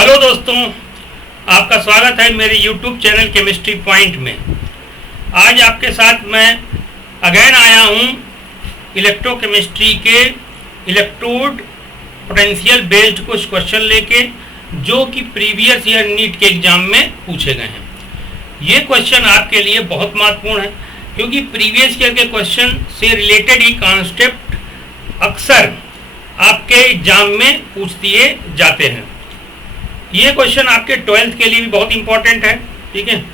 Hello दोस्तों, आपका स्वागत है मेरे YouTube चैनल केमिस्ट्री पॉइंट में। आज आपके साथ मैं अगेन आया हूँ इलेक्ट्रोकेमिस्ट्री के इलेक्ट्रोड पोटेंशियल बेस्ड कुछ क्वेश्चन लेके, जो कि प्रीवियस ईयर नीट के एग्जाम में पूछे गए हैं। ये क्वेश्चन आपके लिए बहुत महत्वपूर्ण है, क्योंकि प्रीवियस ईयर के क्वेश्चन से रिलेटेड ही कॉन्सेप्ट अक्सर आपके एग्जाम में पूछ दिए जाते हैं। ये क्वेश्चन आपके 12th के लिए भी बहुत इंपॉर्टेंट है, ठीक है,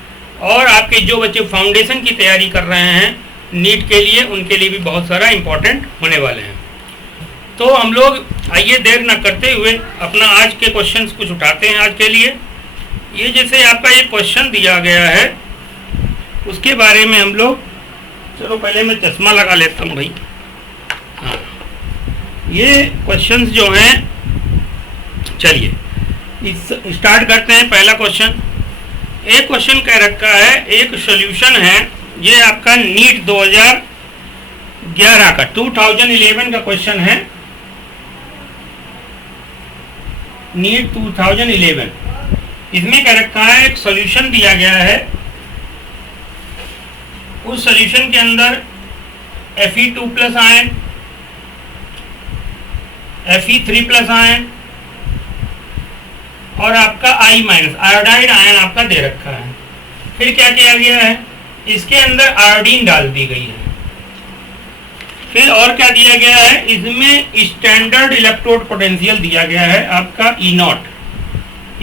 और आपके जो बच्चे फाउंडेशन की तैयारी कर रहे हैं नीट के लिए, उनके लिए भी बहुत सारा इंपॉर्टेंट होने वाले हैं। तो हम लोग आइए देर न करते हुए अपना आज के क्वेश्चंस कुछ उठाते हैं आज के लिए। ये जैसे आपका एक क्वेश्चन दिया गया है, उसके बारे में हम लोग, चलो पहले मैं चश्मा लगा लेता हूँ भाई। हाँ, ये क्वेश्चंस जो हैं, चलिए स्टार्ट करते हैं। पहला क्वेश्चन, एक क्वेश्चन कह रखा है, एक सॉल्यूशन है, ये आपका नीट 2011 का 2011 का क्वेश्चन है। नीट 2011 इसमें कह रखा है, एक सॉल्यूशन दिया गया है, उस सॉल्यूशन के अंदर Fe2+ आयन, Fe3+ आयन और आपका I- आयोडाइड आयन आपका दे रखा है। फिर क्या किया गया है, इसके अंदर आयोडीन डाल दी गई है। फिर और क्या दिया गया है, इसमें स्टैंडर्ड इलेक्ट्रोड पोटेंशियल दिया गया है आपका E0।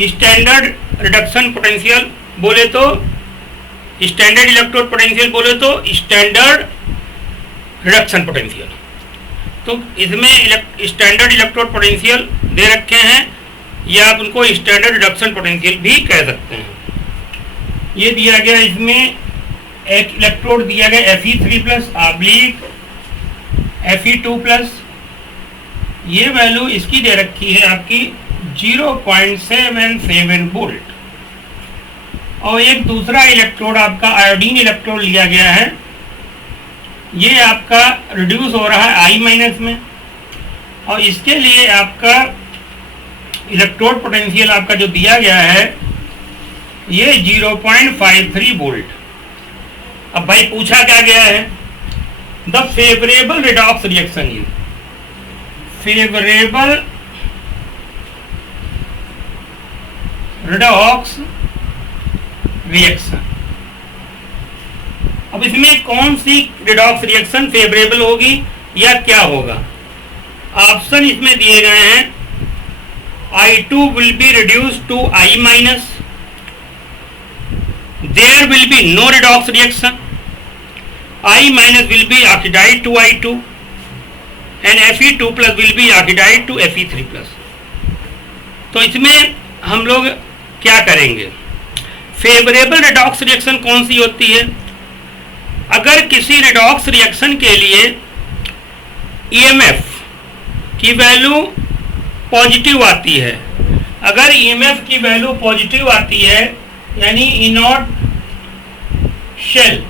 स्टैंडर्ड रिडक्शन पोटेंशियल बोले तो, स्टैंडर्ड इलेक्ट्रोड पोटेंशियल बोले तो स्टैंडर्ड रिडक्शन पोटेंशियल। तो इसमें स्टैंडर्ड इलेक्ट्रोड पोटेंशियल दे रखे हैं, या आप उनको स्टैंडर्ड रिडक्शन पोटेंशियल भी कह सकते हैं। ये दिया गया, इसमें एक इलेक्ट्रोड दिया गया Fe3+ ऑब्लिक Fe2+। ये वैल्यू इसकी दे रखी है आपकी 0.77 वोल्ट। और एक दूसरा इलेक्ट्रोड आपका आयोडीन इलेक्ट्रोड लिया गया है, ये आपका रिड्यूस हो रहा है I- में, और इसके लिए आपका इलेक्ट्रोड पोटेंशियल आपका जो दिया गया है ये 0.53 वोल्ट। अब भाई पूछा क्या गया है, the favourable redox reaction is, favourable redox reaction. अब इसमें कौन सी रिडॉक्स रिएक्शन फेवरेबल होगी या क्या होगा? ऑप्शन इसमें दिए गए हैं, I2 will be reduced to I-, there will be no redox reaction, I- will be oxidized to I2 and Fe2+ will be oxidized to Fe3+। तो इसमें हम लोग क्या करेंगे, फेवरेबल रिडॉक्स रिएक्शन कौन सी होती है? अगर किसी रिडॉक्स रिएक्शन के लिए EMF की वैल्यू पॉजिटिव आती है, अगर EMF की वैल्यू पॉजिटिव आती है, यानी E0 शेल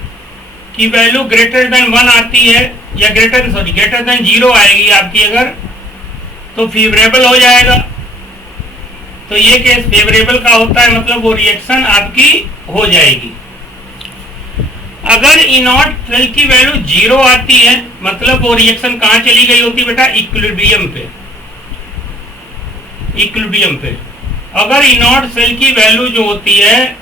की वैल्यू ग्रेटर देन 1 आती है, या ग्रेटर देन 0 आएगी आपकी अगर, तो फेवरेबल हो जाएगा। तो ये केस फेवरेबल का होता है, मतलब वो रिएक्शन आपकी हो जाएगी। अगर E0 शेल की वैल्यू 0 आती है, मतलब वो रिएक्शन कहाँ चली गई होती बेटा, इक्विलिब्रियम पे। इक्विलिब्रियम पे अगर E0 शेल की वैल्यू जो होती है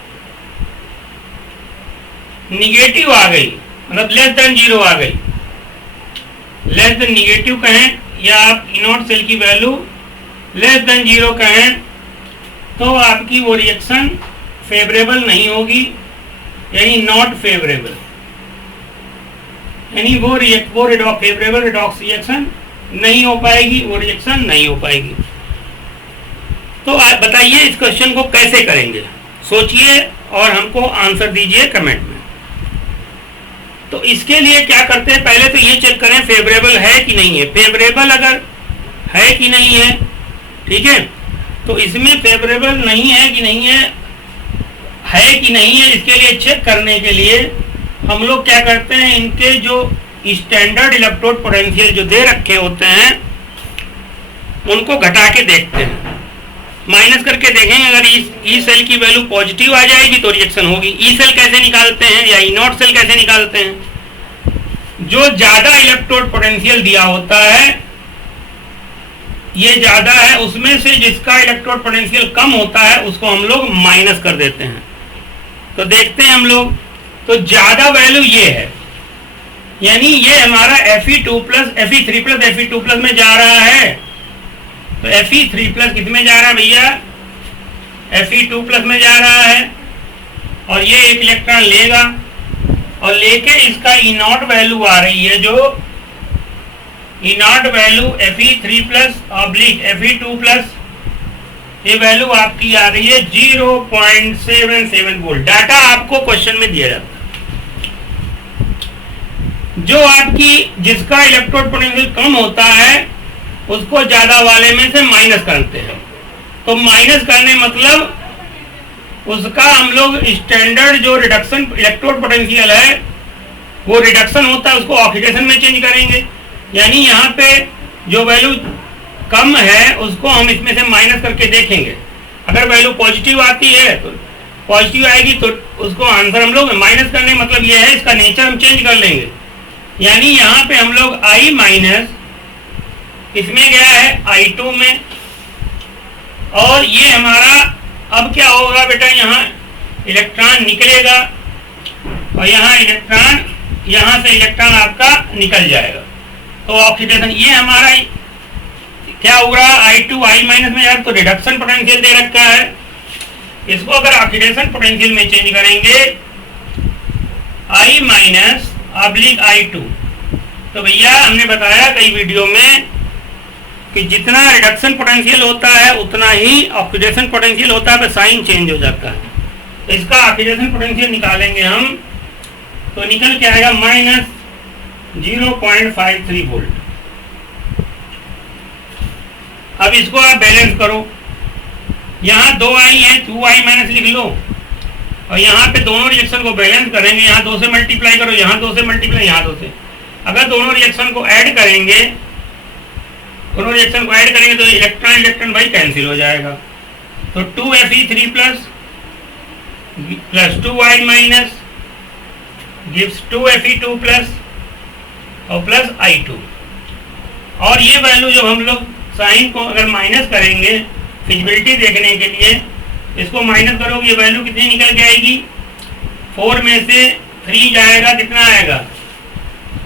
निगेटिव आ गई, मतलब लेस देन 0 आ गई, लेस देन निगेटिव कहें, या आप E0 शेल की वैल्यू लेस देन 0 कहें, तो आपकी वो रिएक्शन फेवरेबल नहीं होगी, यानी नॉट फेवरेबल, यानी वो फेवरेबल रिडॉक्स रिएक्शन नहीं हो पाएगी, वो रिएक्शन नहीं हो पाएगी। तो आप बताइए इस क्वेश्चन को कैसे करेंगे, सोचिए और हमको आंसर दीजिए कमेंट में। तो इसके लिए क्या करते हैं, पहले तो ये चेक करें फेवरेबल है कि नहीं है। फेवरेबल अगर है कि नहीं है, ठीक है, तो इसमें फेवरेबल नहीं है कि नहीं है कि नहीं है, इसके लिए चेक करने के लिए हम लोग क्या करते हैं, इनके जो स्टैंडर्ड इलेक्ट्रोड पोटेंशियल जो दे रखे होते हैं उनको घटा के देखते हैं। माइनस करके देखेंगे, अगर ई सेल की वैल्यू पॉजिटिव आ जाएगी तो रिएक्शन होगी। ई सेल कैसे निकालते हैं या ई नॉट सेल कैसे निकालते हैं? जो ज्यादा इलेक्ट्रोड पोटेंशियल दिया होता है, ये ज्यादा है, उसमें से जिसका इलेक्ट्रोड पोटेंशियल कम होता है उसको हम लोग माइनस कर देते हैं। तो देखते हैं हम लोग, तो ज्यादा वैल्यू ये है, यानी ये हमारा Fe2 plus Fe3 plus Fe2 plus में जा रहा है। तो Fe3 प्लस किस में जा रहा है भैया? Fe2 प्लस में जा रहा है, और ये एक इलेक्ट्रॉन लेगा और लेके इसका ई नॉट वैल्यू आ रही है, जो E naught value Fe3 plus oblique Fe2 plus, ये वैल्यू आपकी आ रही है 0.77 वोल्ट। डाटा आपको क्वेश्चन में दिया जाता है। जो आपकी जिसका इलेक्ट्रोड पोटेंशियल कम होता है उसको ज्यादा वाले में से माइनस करते हैं। तो माइनस करने मतलब उसका हम लोग स्टैंडर्ड जो रिडक्शन इलेक्ट्रोड पोटेंशियल है वो रिडक्शन होता है, उसको ऑक्सीडेशन में चेंज करेंगे। यानी यहाँ पे जो वैल्यू कम है उसको हम इसमें से माइनस करके देखेंगे। अगर वैल्यू पॉजिटिव आती है तो पॉजिटिव आएगी तो उसको आंसर हम लोग माइनस करने मतलब ये है इसका नेचर हम चेंज कर लेंगे। यानी यहाँ पे हम लोग I माइनस इसमें गया है I2 में, और ये हमारा अब क्या होगा बेटा, यहाँ इलेक्ट्रॉन निकलेगा और यहाँ इलेक्ट्रॉन, यहाँ से इलेक्ट्रॉन आपका निकल जाएगा। तो ऑक्सीडेशन ये हमारा क्या हो रहा, I2 I माइनस में यार, तो रिडक्शन पोटेंशियल दे रखा है। इसको अगर ऑक्सीडेशन पोटेंशियल में चेंज करेंगे I माइनस ऑब्लिक I2, तो भैया हमने बताया कई वीडियो में कि जितना रिडक्शन पोटेंशियल होता है उतना ही ऑक्सीडेशन पोटेंशियल होता है, पर साइन चेंज हो जाता है। तो इसका ऑक्सीडेशन पोटेंशियल निकालेंगे हम, तो निकल के आएगा माइनस 0.53 वोल्ट। अब इसको आप बैलेंस करो, यहाँ 2I है, 2I माइनस लिख लो, और यहाँ पे दोनों रिएक्शन को बैलेंस करेंगे। यहाँ 2 से मल्टीप्लाई करो, यहाँ 2 से मल्टीप्लाई, यहाँ 2 से। अगर दोनों रिएक्शन को ऐड करेंगे, दोनों रिएक्शन को ऐड करेंगे तो इलेक्ट्रॉन इलेक्ट्रॉन भाई कैंसिल हो जाएगा। तो 2Fe3 plus 2I minus gives 2Fe2 plus और प्लस I2। और ये वैल्यू जब हम लोग साइन को अगर माइनस करेंगे फिजिबिलिटी देखने के लिए, इसको माइनस करोगे ये वैल्यू कितनी निकल के आएगी, 4 में से 3 जाएगा, कितना आएगा,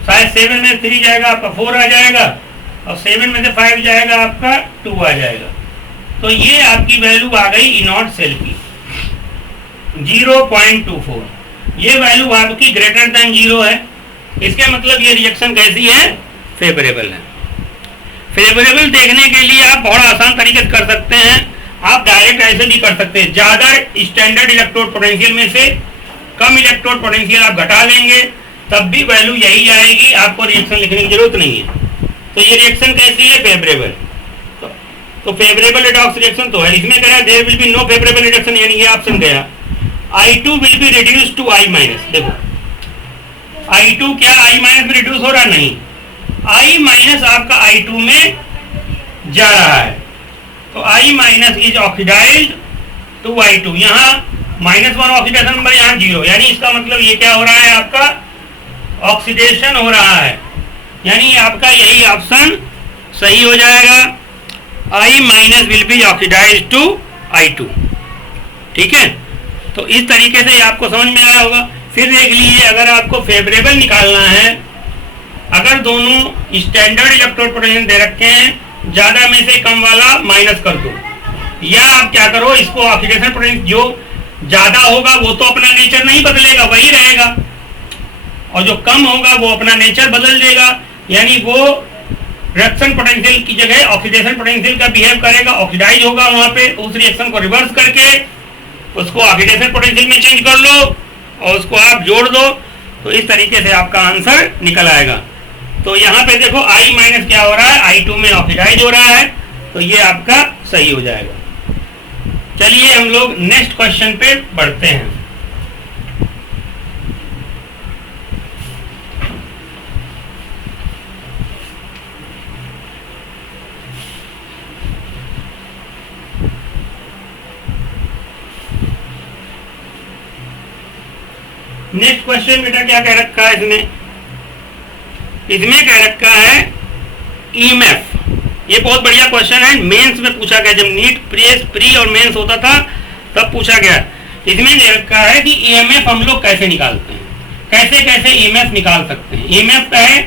शायद 7 में 3 जाएगा आपका 4 आ जाएगा, और 7 में से 5 जाएगा आपका 2 आ जाएगा। तो ये आपकी वैल्यू आ गई ई नॉट सेल की 0.24। ये वैल्यू आपकी ग्रेटर देन 0 है। इसके मतलब ये रिएक्शन कैसी है, फेवरेबल है। फेवरेबल देखने के लिए आप बहुत आसान तरीके से कर सकते हैं। आप डायरेक्ट ऐसे भी कर सकते हैं, ज्यादा स्टैंडर्ड इलेक्ट्रोड पोटेंशियल में से कम इलेक्ट्रोड पोटेंशियल आप घटा लेंगे तब भी वैल्यू यही आएगी, आपको रिएक्शन लिखने की जरूरत नहीं है। तो ये रिएक्शन कैसी है, फेवरेबल। तो फेवरेबल रिडॉक्स रिएक्शन तो है। इसमें कह रहा है there will be no favourable reduction, यानी ये ऑप्शन गया। I2 will be reduce to I minus. देखो I2 क्या I माइनस में रिड्यूस हो रहा, नहीं, I माइनस आपका I2 में जा रहा है। तो I minus is oxidised to I2। यहाँ -1 ऑक्सीडेशन नंबर, यहाँ 0, यानी इसका मतलब ये क्या हो रहा है, आपका ऑक्सीडेशन हो रहा है। यानी आपका यही ऑप्शन सही हो जाएगा, I minus will be oxidised to I2। ठीक है, तो इस तरीके से आपको समझ में आया होगा। फिर देख लीजिए, अगर आपको फेवरेबल निकालना है, अगर दोनों स्टैंडर्ड इलेक्ट्रोड पोटेंशियल दे रखे हैं, ज्यादा में से कम वाला माइनस कर दो, या आप क्या करो, इसको ऑक्सीडेशन पोटेंशियल जो ज्यादा होगा वो तो अपना नेचर नहीं बदलेगा, वही रहेगा, और जो कम होगा वो अपना नेचर बदल देगा। यानी वो रिएक्शन पोटेंशियल की जगह ऑक्सीडेशन पोटेंशियल का बिहेव करेगा, ऑक्सीडाइज होगा वहां पे। उस रिएक्शन को रिवर्स करके उसको ऑक्सीडेशन पोटेंशियल में चेंज कर लो और उसको आप जोड़ दो, तो इस तरीके से आपका आंसर निकल आएगा। तो यहाँ पे देखो I माइनस क्या हो रहा है, I2 में ऑक्सीडाइज हो रहा है, तो ये आपका सही हो जाएगा। चलिए हम लोग नेक्स्ट क्वेश्चन पे बढ़ते हैं। नेक्स्ट क्वेश्चन बेटा क्या कह रखा है इसमें? इसमें कह रखा है ईएमएफ। ये बहुत बढ़िया क्वेश्चन है, मेंस में पूछा गया, जब नीट प्री और मेंस होता था तब पूछा गया। इसमें दे रखा है कि ईएमएफ हम लोग कैसे निकालते हैं, कैसे कैसे ईएमएफ निकाल सकते हैं। ईएमएफ का है,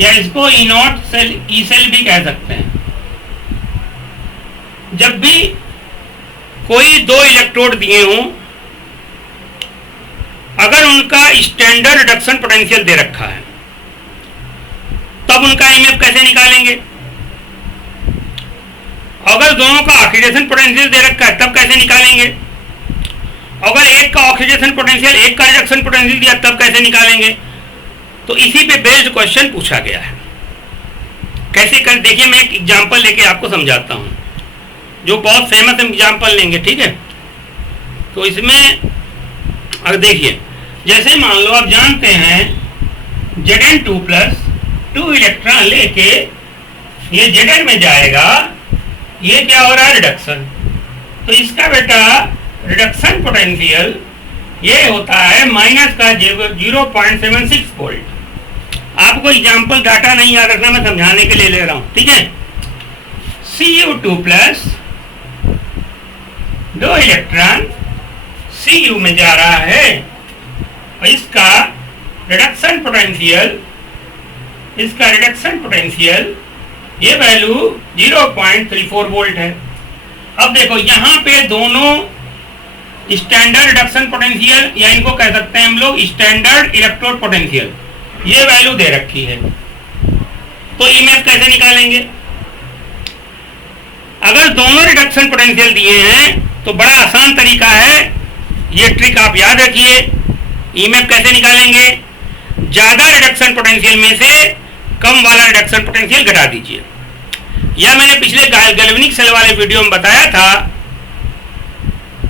या इसको ई नॉट सेल ई सेल भी कह सकते हैं। जब भी कोई दो इलेक्ट्रोड दिए हों, अगर उनका स्टैंडर्ड रिडक्शन पोटेंशियल दे रखा है, तब उनका ईएमएफ कैसे निकालेंगे? अगर दोनों का ऑक्सीडेशन पोटेंशियल दे रखा है, तब कैसे निकालेंगे? अगर एक का ऑक्सीडेशन पोटेंशियल, एक का रिडक्शन पोटेंशियल दिया, तब कैसे निकालेंगे? तो इसी पे बेस्ड क्वेश्चन पूछा गया है। कैसे कर, देखिए मैं एक एग्जांपल लेके आपको समझाता हूं, जो बहुत फेमस एग्जांपल लेंगे, ठीक है? तो इसमें अगर देखिए, जैसे मान लो आप जानते हैं Zn2 प्लस 2 इलेक्ट्रॉन लेके ये Zn में जाएगा, ये क्या हो रहा है? रिडक्शन। तो इसका बेटा रिडक्शन पोटेंशियल ये होता है माइनस का 0.76 वोल्ट। आपको एग्जाम्पल डाटा नहीं याद रखना, मैं समझाने के लिए ले रहा हूं, ठीक है? Cu2 प्लस 2 इलेक्ट्रॉन Cu में जा रहा है, और इसका रिडक्शन पोटेंशियल ये वैल्यू 0.34 वोल्ट है। अब देखो यहाँ पे दोनों स्टैंडर्ड रिडक्शन पोटेंशियल, या इनको कह सकते हैं हम लोग स्टैंडर्ड इलेक्ट्रोड पोटेंशियल, ये वैल्यू दे रखी है। तो ईएमएफ कैसे निकालेंगे? अगर दोनों रिडक्शन पोटेंशियल दिए हैं तो बड़ा आसान तरीका है, ये ट्रिक आप याद रखिए। ईएमएफ कैसे निकालेंगे? ज्यादा रिडक्शन पोटेंशियल में से कम वाला रिडक्शन पोटेंशियल घटा दीजिए। या मैंने पिछले गैल्वेनिक सेल वाले वीडियो में बताया था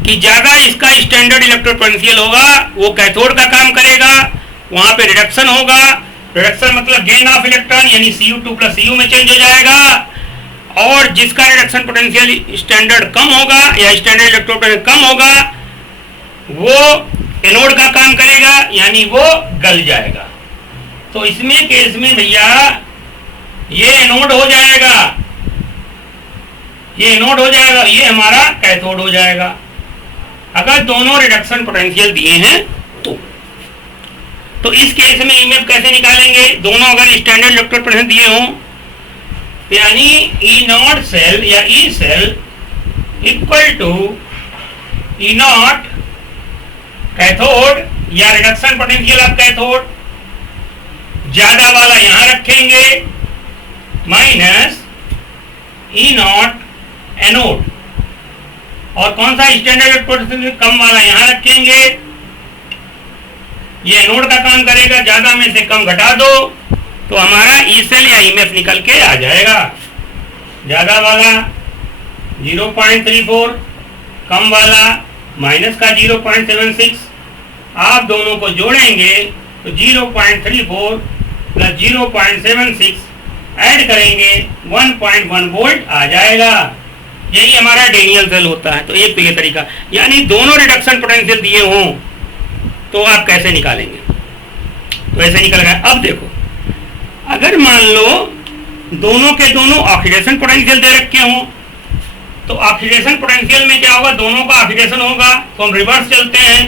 कि ज्यादा इसका स्टैंडर्ड इलेक्ट्रोड पोटेंशियल होगा, वो कैथोड का काम करेगा, वहां पे रिडक्शन होगा। रिडक्शन मतलब गेन ऑफ इलेक्ट्रॉन, यानी Cu2 प्लस Cu में चेंज हो जाएगा। और जिसका रिडक्शन पोटेंशियल स्टैंडर्ड कम होगा या स्टैंडर्ड इलेक्ट्रोड पोटेंशियल कम होगा, वो एनोड का काम करेगा, यानी वो गल जाएगा। तो इसमें केस में भैया ये एनोड हो जाएगा, ये एनोड हो जाएगा, ये हमारा कैथोड हो जाएगा, अगर दोनों रिडक्शन पोटेंशियल दिए हैं तो इस केस में ईएमएफ कैसे निकालेंगे? दोनों अगर स्टैंडर्ड इलेक्ट्रोड पोटेंशियल दिए हों, यानी ई नॉट सेल या E cell equal to E naught cathode या रिडक्शन पोटेंशियल ऑफ कैथोड, ज्यादा वाला यहां रखेंगे माइनस ई नॉट एनोड, और कौन सा स्टैंडर्ड इलेक्ट्रोड कम वाला यहां रखेंगे। ये एनोड का काम करेगा, ज्यादा में से कम घटा दो तो हमारा ई सेल या ईएमएफ निकल के आ जाएगा। ज्यादा वाला 0.34, कम वाला माइनस का 0.76, आप दोनों को जोड़ेंगे तो 0.34 प्लस 0.76 ऐड करेंगे 1.1 वोल्ट आ जाएगा। यही हमारा डेनियल सेल होता है। तो एक तो ये तरीका, यानी दोनों रिडक्शन पोटेंशियल दिए हों तो आप कैसे निकालेंगे? तो ऐसे निकल गया। अब देखो, अगर मान लो दोनों के दोनों ऑक्सीडेशन पोटेंशियल दे रखे हों, तो ऑक्सीडेशन पोटेंशियल में क्या होगा? दोनों का ऑक्सीडेशन होगा, तो हम रिवर्स चलते हैं।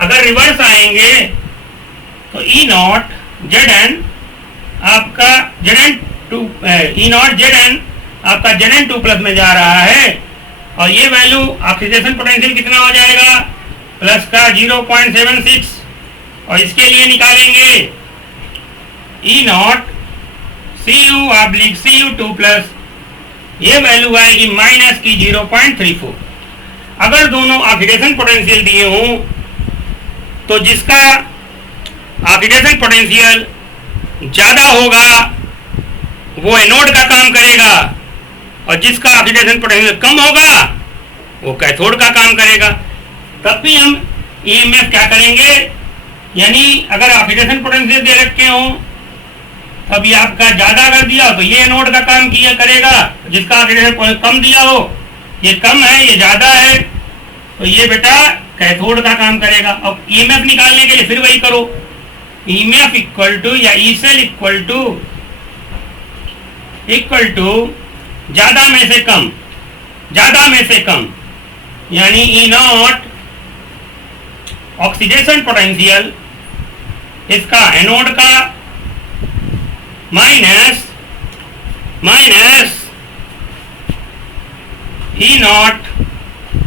अगर रिवर्स आएंगे तो ई नॉट Zn आपका Zn2 ई नॉट Zn आपका Zn2 प्लस में जा रहा है, और ये वैल्यू ऑक्सीडेशन पोटेंशियल कितना हो जाएगा? प्लस का 0.76, और इसके लिए निकालेंगे ई नॉट Cu/Cu2 प्लस, ये वैल्यू आएगी माइनस की 0.34। अगर दोनों ऑक्सीडेशन पोटेंशियल दिए हों तो जिसका ऑक्सीडेशन पोटेंशियल ज्यादा होगा वो एनोड का काम करेगा, और जिसका ऑक्सीडेशन पोटेंशियल कम होगा वो कैथोड का काम करेगा। तब भी हम ईएमएफ क्या करेंगे? यानी अगर ऑक्सीडेशन पोटेंशियल दे रखे हो, तब ये आपका ज्यादा कर दिया हो तो ये एनोड का काम किया करेगा, जिसका ऑक्सीडेशन कम दिया हो, ये कम है ये ज्यादा है, तो ये बेटा कैथोड का काम करेगा। अब ईएमएफ निकालने के लिए फिर वही करो, ईएमएफ इक्वल टू या ई सेल इक्वल टू ज्यादा में से कम, ज्यादा में से कम, यानी ई नॉट ऑक्सीडेशन पोटेंशियल इसका एनोड का minus E not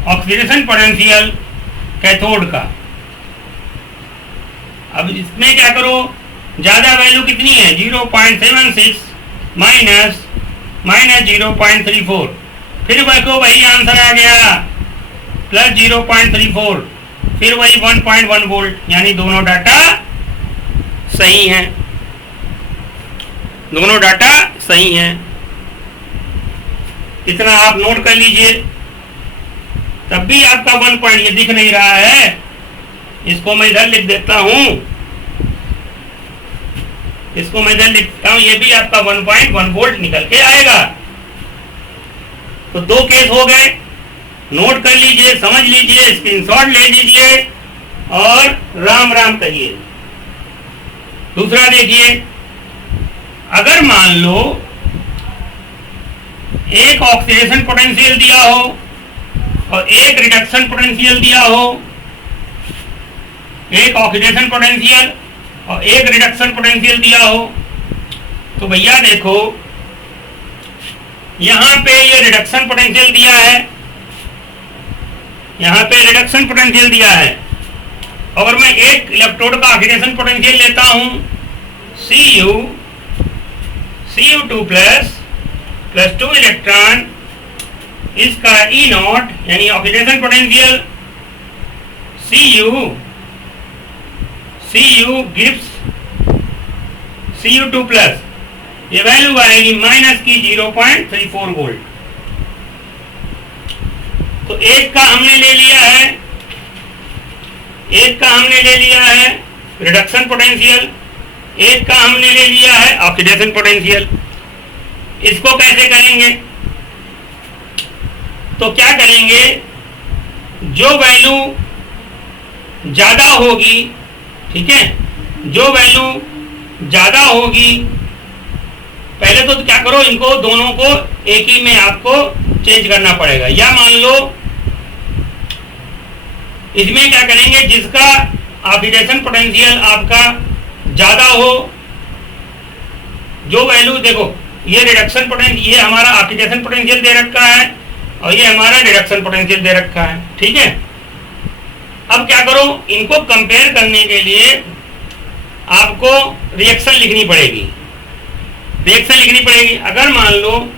oxidation potential cathode का। अब इसमें क्या करो, ज्यादा वैल्यू कितनी है 0.76 माइनस 0.34, फिर देखो वही आंसर आ गया प्लस 0.34, फिर वही 1.1 वोल्ट, यानी दोनों डाटा सही हैं, दोनों डाटा सही हैं। इतना आप नोट कर लीजिए। तब भी आपका 1 पॉइंट ये दिख नहीं रहा है, इसको मैं इधर लिख देता हूं, इसको मैं इधर लिखता हूं, ये भी आपका 1.1 वोल्ट निकल के आएगा। तो दो केस हो गए, नोट कर लीजिए, समझ लीजिए, स्क्रीनशॉट ले लीजिए और राम राम कहिए। दूसरा देखिए, अगर मान लो एक ऑक्सीडेशन पोटेंशियल दिया हो और एक रिडक्शन पोटेंशियल दिया हो, एक ऑक्सीडेशन पोटेंशियल और एक रिडक्शन पोटेंशियल दिया हो, तो भैया देखो यहां पे ये रिडक्शन पोटेंशियल दिया है, यहां पे रिडक्शन पोटेंशियल दिया है। अगर मैं एक इलेक्ट्रोड का ऑक्सीडेशन पोटेंशियल लेता हूं Cu2 प्लस 2 इलेक्ट्रॉन, इसका ई नॉट यानी oxidation potential Cu gives Cu2 plus, ये वैल्यू आएगी माइनस की 0.34 वोल्ट। तो एक का हमने ले लिया है, एक का हमने ले लिया है रिडक्शन पोटेंशियल, एक का हमने ले लिया है ऑक्सीडेशन पोटेंशियल। इसको कैसे करेंगे? तो क्या करेंगे, जो वैल्यू ज्यादा होगी, ठीक है, जो वैल्यू ज्यादा होगी, पहले तो क्या करो, इनको दोनों को एक ही में आपको चेंज करना पड़ेगा। या मान लो इसमें क्या करेंगे, जिसका ऑक्सीडेशन पोटेंशियल आपका ज्यादा हो, जो वैल्यू देखो, ये रिडक्शन पोटेंशियल, ये हमारा ऑक्सीडेशन पोटेंशियल दे रखा है और ये हमारा रिडक्शन पोटेंशियल दे रखा है, ठीक है। अब क्या करो, इनको कंपेयर करने के लिए आपको रिएक्शन लिखनी पड़ेगी, रिएक्शन लिखनी पड़ेगी। अगर मान लो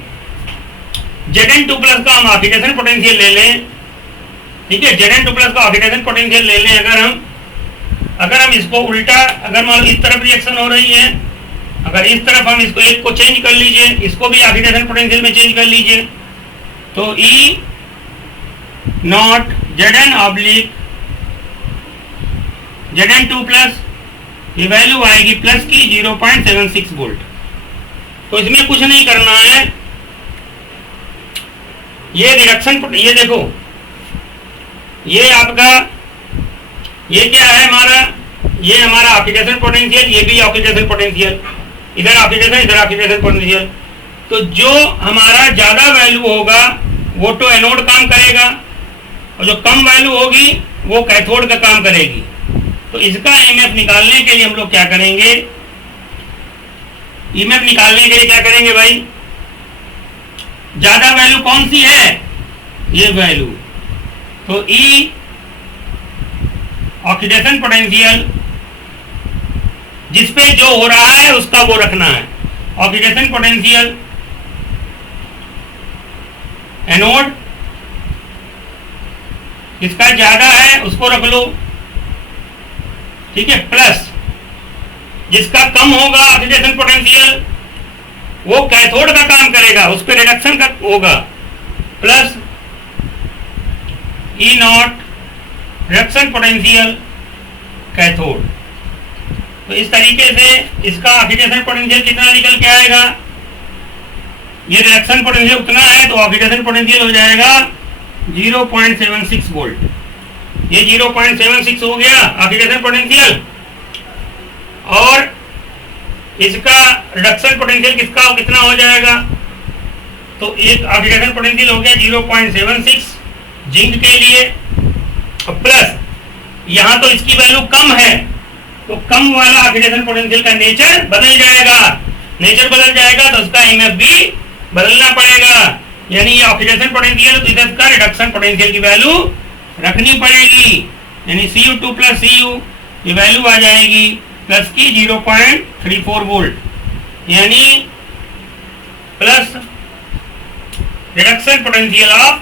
Zn2 प्लस का हम ऑक्सीडेशन पोटेंशियल ले लें, ठीक है, Zn2 प्लस का ऑक्सीडेशन पोटेंशियल ले लें, अगर हम इसको उल्टा, अगर मान लो इस तरफ रिएक्शन हो रही है, अगर इस तरफ हम इसको एक को चेंज कर लीजिए, इसको भी ऑक्सीडेशन पोटेंशियल में चेंज कर लीजिए, तो E naught Zn oblique Zn2 plus, ये वैल्यू आएगी प्लस की 0.76 वोल्ट। तो इसमें कुछ नहीं करना है, ये रिडक्शन, ये देखो, ये आपका, ये क्या है हमारा, ये हमारा ऑक्सीडेशन पोटेंशियल, ये भी ऑक्सीडेशन पोटेंशियल, इधर ऑक्सीडेशन, इधर ऑक्सीडेशन पोटेंशियल। तो जो हमारा ज्यादा वैल्यू होगा वो तो एनोड काम करेगा और जो कम वैल्यू होगी वो कैथोड का काम करेगी। तो इसका ईएमएफ निकालने के लिए हम लोग क्या करेंगे, ईएमएफ निकालने के लिए क्या करेंगे भाई, ज्यादा वैल्यू कौन सी है, ये वैल्यू, तो ई ऑक्सीडेशन पोटेंशियल जिसपे जो हो रहा है उसका वो रखना है, ऑक्सीडेशन पोटेंशियल एनोड जिसका ज्यादा है उसको रख लो, ठीक है, प्लस जिसका कम होगा ऑक्सीडेशन पोटेंशियल वो कैथोड का काम करेगा, उस पर रिडक्शन का होगा, plus E not reduction potential cathode. तो इस तरीके से इसका ऑक्सीडेशन पोटेंशियल कितना निकल के आएगा, ये रिडक्शन पोटेंशियल उतना है तो ऑक्सीडेशन पोटेंशियल हो जाएगा 0.76 वोल्ट। ये 0.76 हो गया ऑक्सीडेशन पोटेंशियल, और इसका रिडक्शन पोटेंशियल किसका कितना हो जाएगा, तो एक ऑक्सीडेशन पोटेंशियल हो गया 0.76 जिंक के लिए, प्लस यहाँ तो इसकी वैल्यू कम है, तो कम वाला ऑक्सीडेशन पोटेंशियल का नेचर बदल जाएगा, नेचर बदल जाएगा तो उसका एमएफ भी बदलना पड़ेगा, यानी ये ऑक्सीडेशन पोटेंशियल तो इधर का रिडक्शन पोटेंशियल की वैल्यू रखनी पड़ेगी, यानी Cu2 प्लस Cu ये वैल्यू आ जाएगी प्लस की 0.34 वोल्ट, यानी plus reduction potential of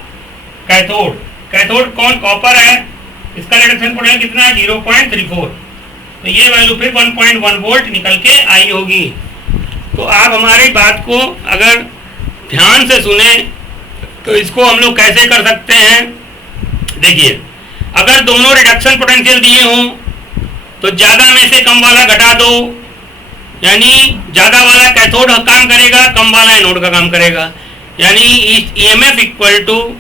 cathode, cathode कौन कॉपर है, इसका रिडक्शन पोटेंशियल कितना है 0.34, तो ये वैल्यू फिर 1.1 वोल्ट निकल के आई होगी। तो आप हमारी बात को अगर ध्यान से सुने तो इसको हम लोग कैसे कर सकते हैं, देखिए अगर दोनों रिडक्शन पोटेंशियल दिए हों तो ज़्यादा में से कम वाला घटा दो, यानी ज़्यादा वाला कैथोड का काम करेगा, कम वाला एनोड का काम करेगा, यानी EMF equal to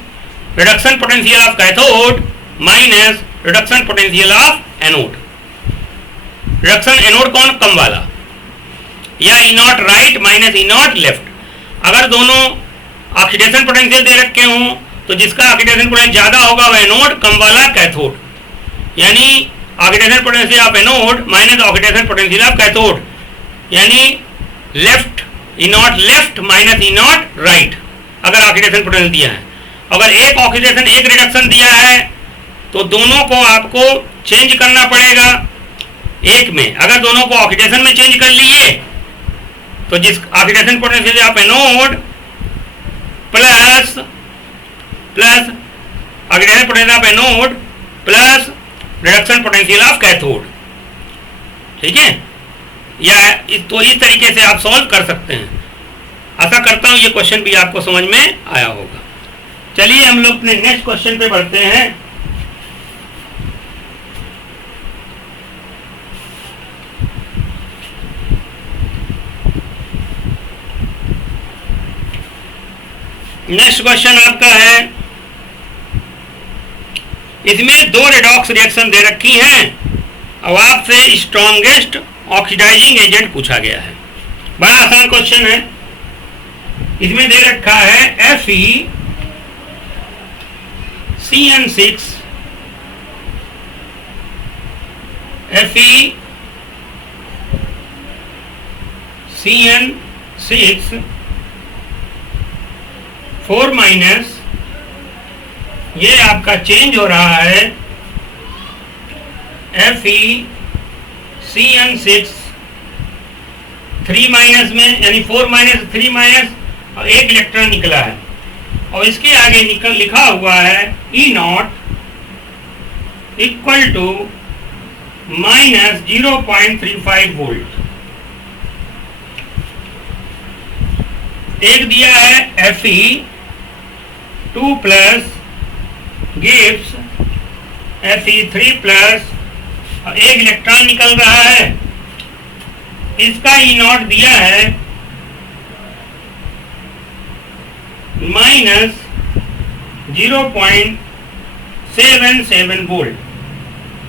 reduction potential of cathode minus reduction potential of anode. Reduction anode कौन, कम वाला, या E naught right minus E naught left. अगर दोनों ऑक्सीडेशन पोटेंशियल दे रखे हों तो जिसका ऑक्सीडेशन पोटेंशियल ज़्यादा होगा वह एनोड, कम वाला कैथोड, यानी oxidation potential of anode minus oxidation potential of cathode, यानी left E naught left minus E naught right अगर ऑक्सीडेशन पोटेंशियल दिया है। अगर एक ऑक्सीडेशन एक रिडक्शन दिया है तो दोनों को आपको चेंज करना पड़ेगा एक में, अगर दोनों को ऑक्सीडेशन में चेंज कर लिए तो जिस oxidation potential of anode plus plus oxidation potential of anode plus reduction potential of cathode, ठीक है, या तो इस तरीके से आप सॉल्व कर सकते हैं। आशा करता हूं ये क्वेश्चन भी आपको समझ में आया होगा। चलिए हम लोग अपने नेक्स्ट क्वेश्चन पे बढ़ते हैं। नेक्स्ट क्वेश्चन आपका है, इसमें दो रेडॉक्स रिएक्शन दे रखी हैं, अब आपसे स्ट्रॉन्गेस्ट ऑक्सीडाइजिंग एजेंट पूछा गया है। बड़ा आसान क्वेश्चन है। इसमें दे रखा है FeCN6 FeCN6 4 माइनस, ये आपका चेंज हो रहा है FeCN6 3 माइनस में, यानी 4 माइनस 3 माइनस और एक इलेक्ट्रॉन निकला है, और इसके आगे लिखा हुआ है E0 equal to minus 0.35 volt. एक दिया है Fe2 plus gives Fe3 plus और एक इलेक्ट्रॉन निकल रहा है, इसका E0 दिया है माइनस 0.77 वोल्ट।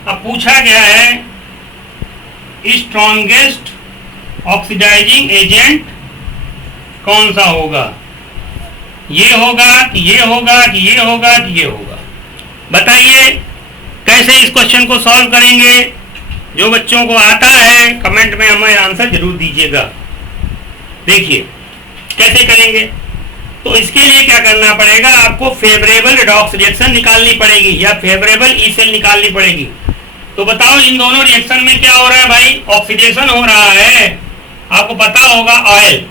अब पूछा गया है स्ट्रॉन्गेस्ट ऑक्सीडाइजिंग एजेंट कौन सा होगा, ये होगा कि ये होगा कि ये होगा कि ये होगा। बताइए कैसे इस क्वेश्चन को सॉल्व करेंगे। जो बच्चों को आता है कमेंट में हमें आंसर जरूर दीजिएगा। देखिए कैसे करेंगे, तो इसके लिए क्या करना पड़ेगा, आपको फेवरेबल रिडॉक्स रिएक्शन निकालनी पड़ेगी या फेवरेबल ई सेल निकालनी पड़ेगी। तो बताओ इन दोनों रिएक्शन में क्या हो रहा है भाई, ऑक्सीडेशन हो रहा है। आपको पता होगा ऑयल,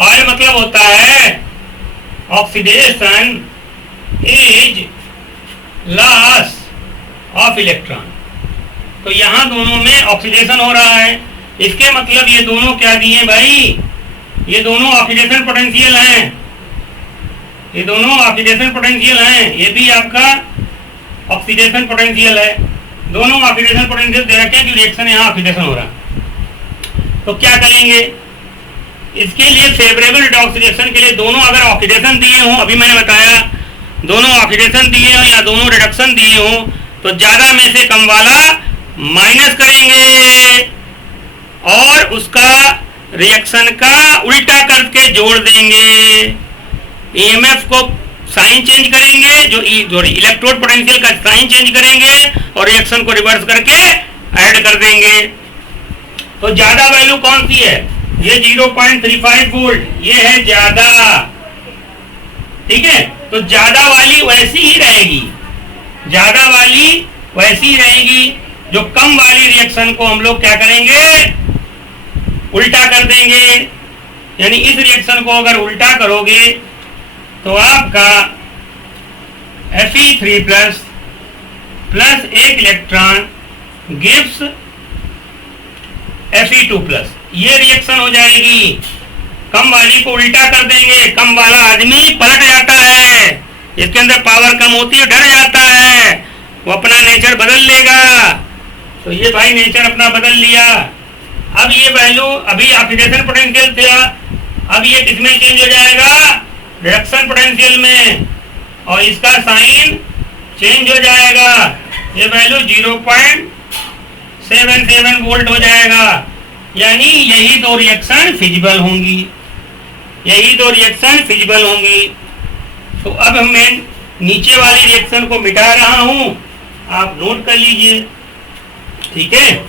ऑयल मतलब होता है oxidation is loss of electron. तो यहाँ दोनों में ऑक्सीडेशन हो रहा है, इसके मतलब ये दोनों क्या दिए भाई, ये दोनों ऑक्सीडेशन पोटेंशियल हैं, ये दोनों ऑक्सीडेशन पोटेंशियल हैं, ये भी आपका ऑक्सीडेशन पोटेंशियल है। दोनों ऑक्सीडेशन पोटेंशियल दे रखे हैं कि रिएक्शन यहाँ ऑक्सीडेशन हो रहा है। तो क्या करेंगे, इसके लिए फेवरेबल रिडॉक्स रिएक्शन के लिए दोनों अगर ऑक्सीडेशन दिए हों, अभी मैंने बताया दोनों ऑक्सीडेशन दिए हों या दोनों रिडक्शन दिए हों तो ज़्यादा में से कम वाला माइनस करेंगे और उसका रिएक्शन का उल्टा करके जोड़ देंगे। ईएमएफ को साइन चेंज करेंगे, जो इलेक्ट्रोड पोटेंशियल का साइन चेंज करेंगे और रिएक्शन को रिवर्स करके ऐड कर देंगे। तो ज्यादा वैल्यू कौन सी है? ये 0.35 वोल्ट, ये है ज्यादा। ठीक है, तो ज्यादा वाली वैसी ही रहेगी, ज्यादा वाली वैसी ही रहेगी। जो कम वाली रिएक्शन को हम लोग क्या करेंगे? उल्टा कर देंगे। यानी इस रिएक्शन को अगर उल्टा करोगे तो आपका Fe3 प्लस एक इलेक्ट्रॉन गिव्स Fe2 ये रिएक्शन हो जाएगी। कम वाली को उल्टा कर देंगे, कम वाला आदमी पलट जाता है, इसके अंदर पावर कम होती है, डर जाता है, वो अपना नेचर बदल लेगा। तो ये भाई नेचर अपना बदल लिया। अब ये वैल्यू अभी ऑक्सीडेशन पोटेंशियल था, अब ये किसमें चेंज हो जाएगा? रिडक्शन पोटेंशियल में, और इसका साइन चेंज हो जाएगा। ये वैल्यू 0.77 वोल्ट हो जाएगा। यानी यही दो रिएक्शन फिजिबल होंगी, यही दो रिएक्शन फिजिबल होंगी। तो अब मैं नीचे वाली रिएक्शन को मिटा रहा हूं, आप नोट कर लीजिए। ठीक है,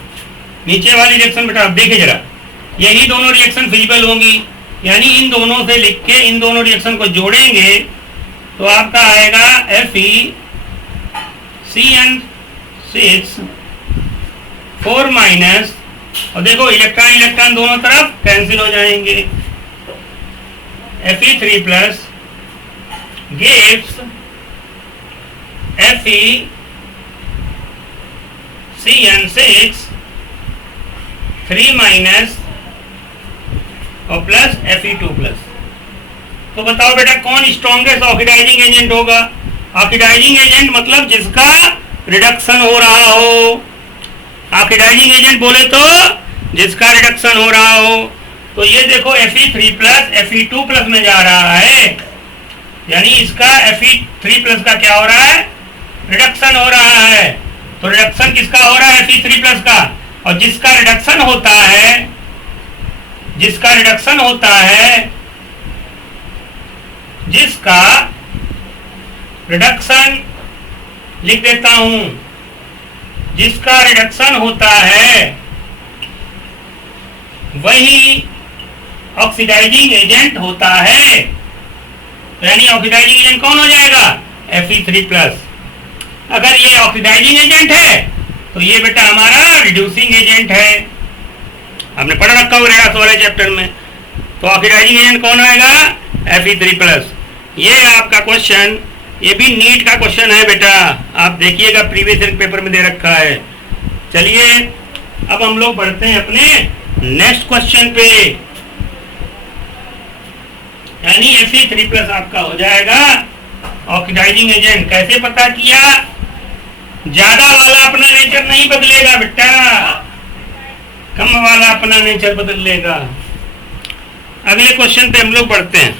नीचे वाली रिएक्शन मिटा, देखिए जरा, यही दोनों रिएक्शन फिजिबल होंगी। यानी इन दोनों से लिख के इन दोनों रिएक्शन को जोड़ेंगे तो आपका आएगा FeCN6 4 माइनस, और देखो इलेक्ट्रॉन इलेक्ट्रॉन दोनों तरफ कैंसिल हो जाएंगे। Fe3 plus gives FeCN6 3 minus और प्लस Fe2 प्लस। तो बताओ बेटा कौन स्ट्रॉन्गेस्ट ऑक्सीडाइजिंग एजेंट होगा? ऑक्सीडाइजिंग एजेंट मतलब जिसका रिडक्शन हो रहा हो। ऑक्सीडाइजिंग एजेंट बोले तो जिसका रिडक्शन हो रहा हो। तो ये देखो Fe3 प्लस Fe2 प्लस में जा रहा है, यानी इसका Fe3 प्लस का क्या हो रहा है? रिडक्शन हो रहा है। तो रिडक्शन किसका हो रहा है? Fe3 प्लस का। और जिसका रिडक्शन होता है, जिसका रिडक्शन होता है, जिसका रिडक्शन लिख देता हूं, जिसका रिडक्शन होता है वही ऑक्सीडाइजिंग एजेंट होता है। तो यानी ऑक्सीडाइजिंग एजेंट कौन हो जाएगा? Fe3 plus. अगर ये ऑक्सीडाइजिंग एजेंट है तो ये बेटा हमारा रिड्यूसिंग एजेंट है। आपने पढ़ रखा होगा रेडाक्स वाले चैप्टर में। तो ऑक्सीडाइजिंग एजेंट कौन आएगा? Fe3 plus. ये आपका क्वेश्चन, ये भी नीट का क्वेश्चन है बेटा, आप देखिएगा प्रीवियस ईयर पेपर में दे रखा है। चलिए अब हम लोग बढ़ते हैं अपने नेक्स्ट क्वेश्चन पे। यानी Fe3 प्लस आपका हो जाएगा ऑक्सीडाइजिंग एजेंट। कैसे पता किया? ज्यादा वाला अपना नेचर नहीं बदलेगा बेटा, कम वाला अपना नेचर बदल लेगा। अगले क्वेश्चन पे हम लोग बढ़ते हैं।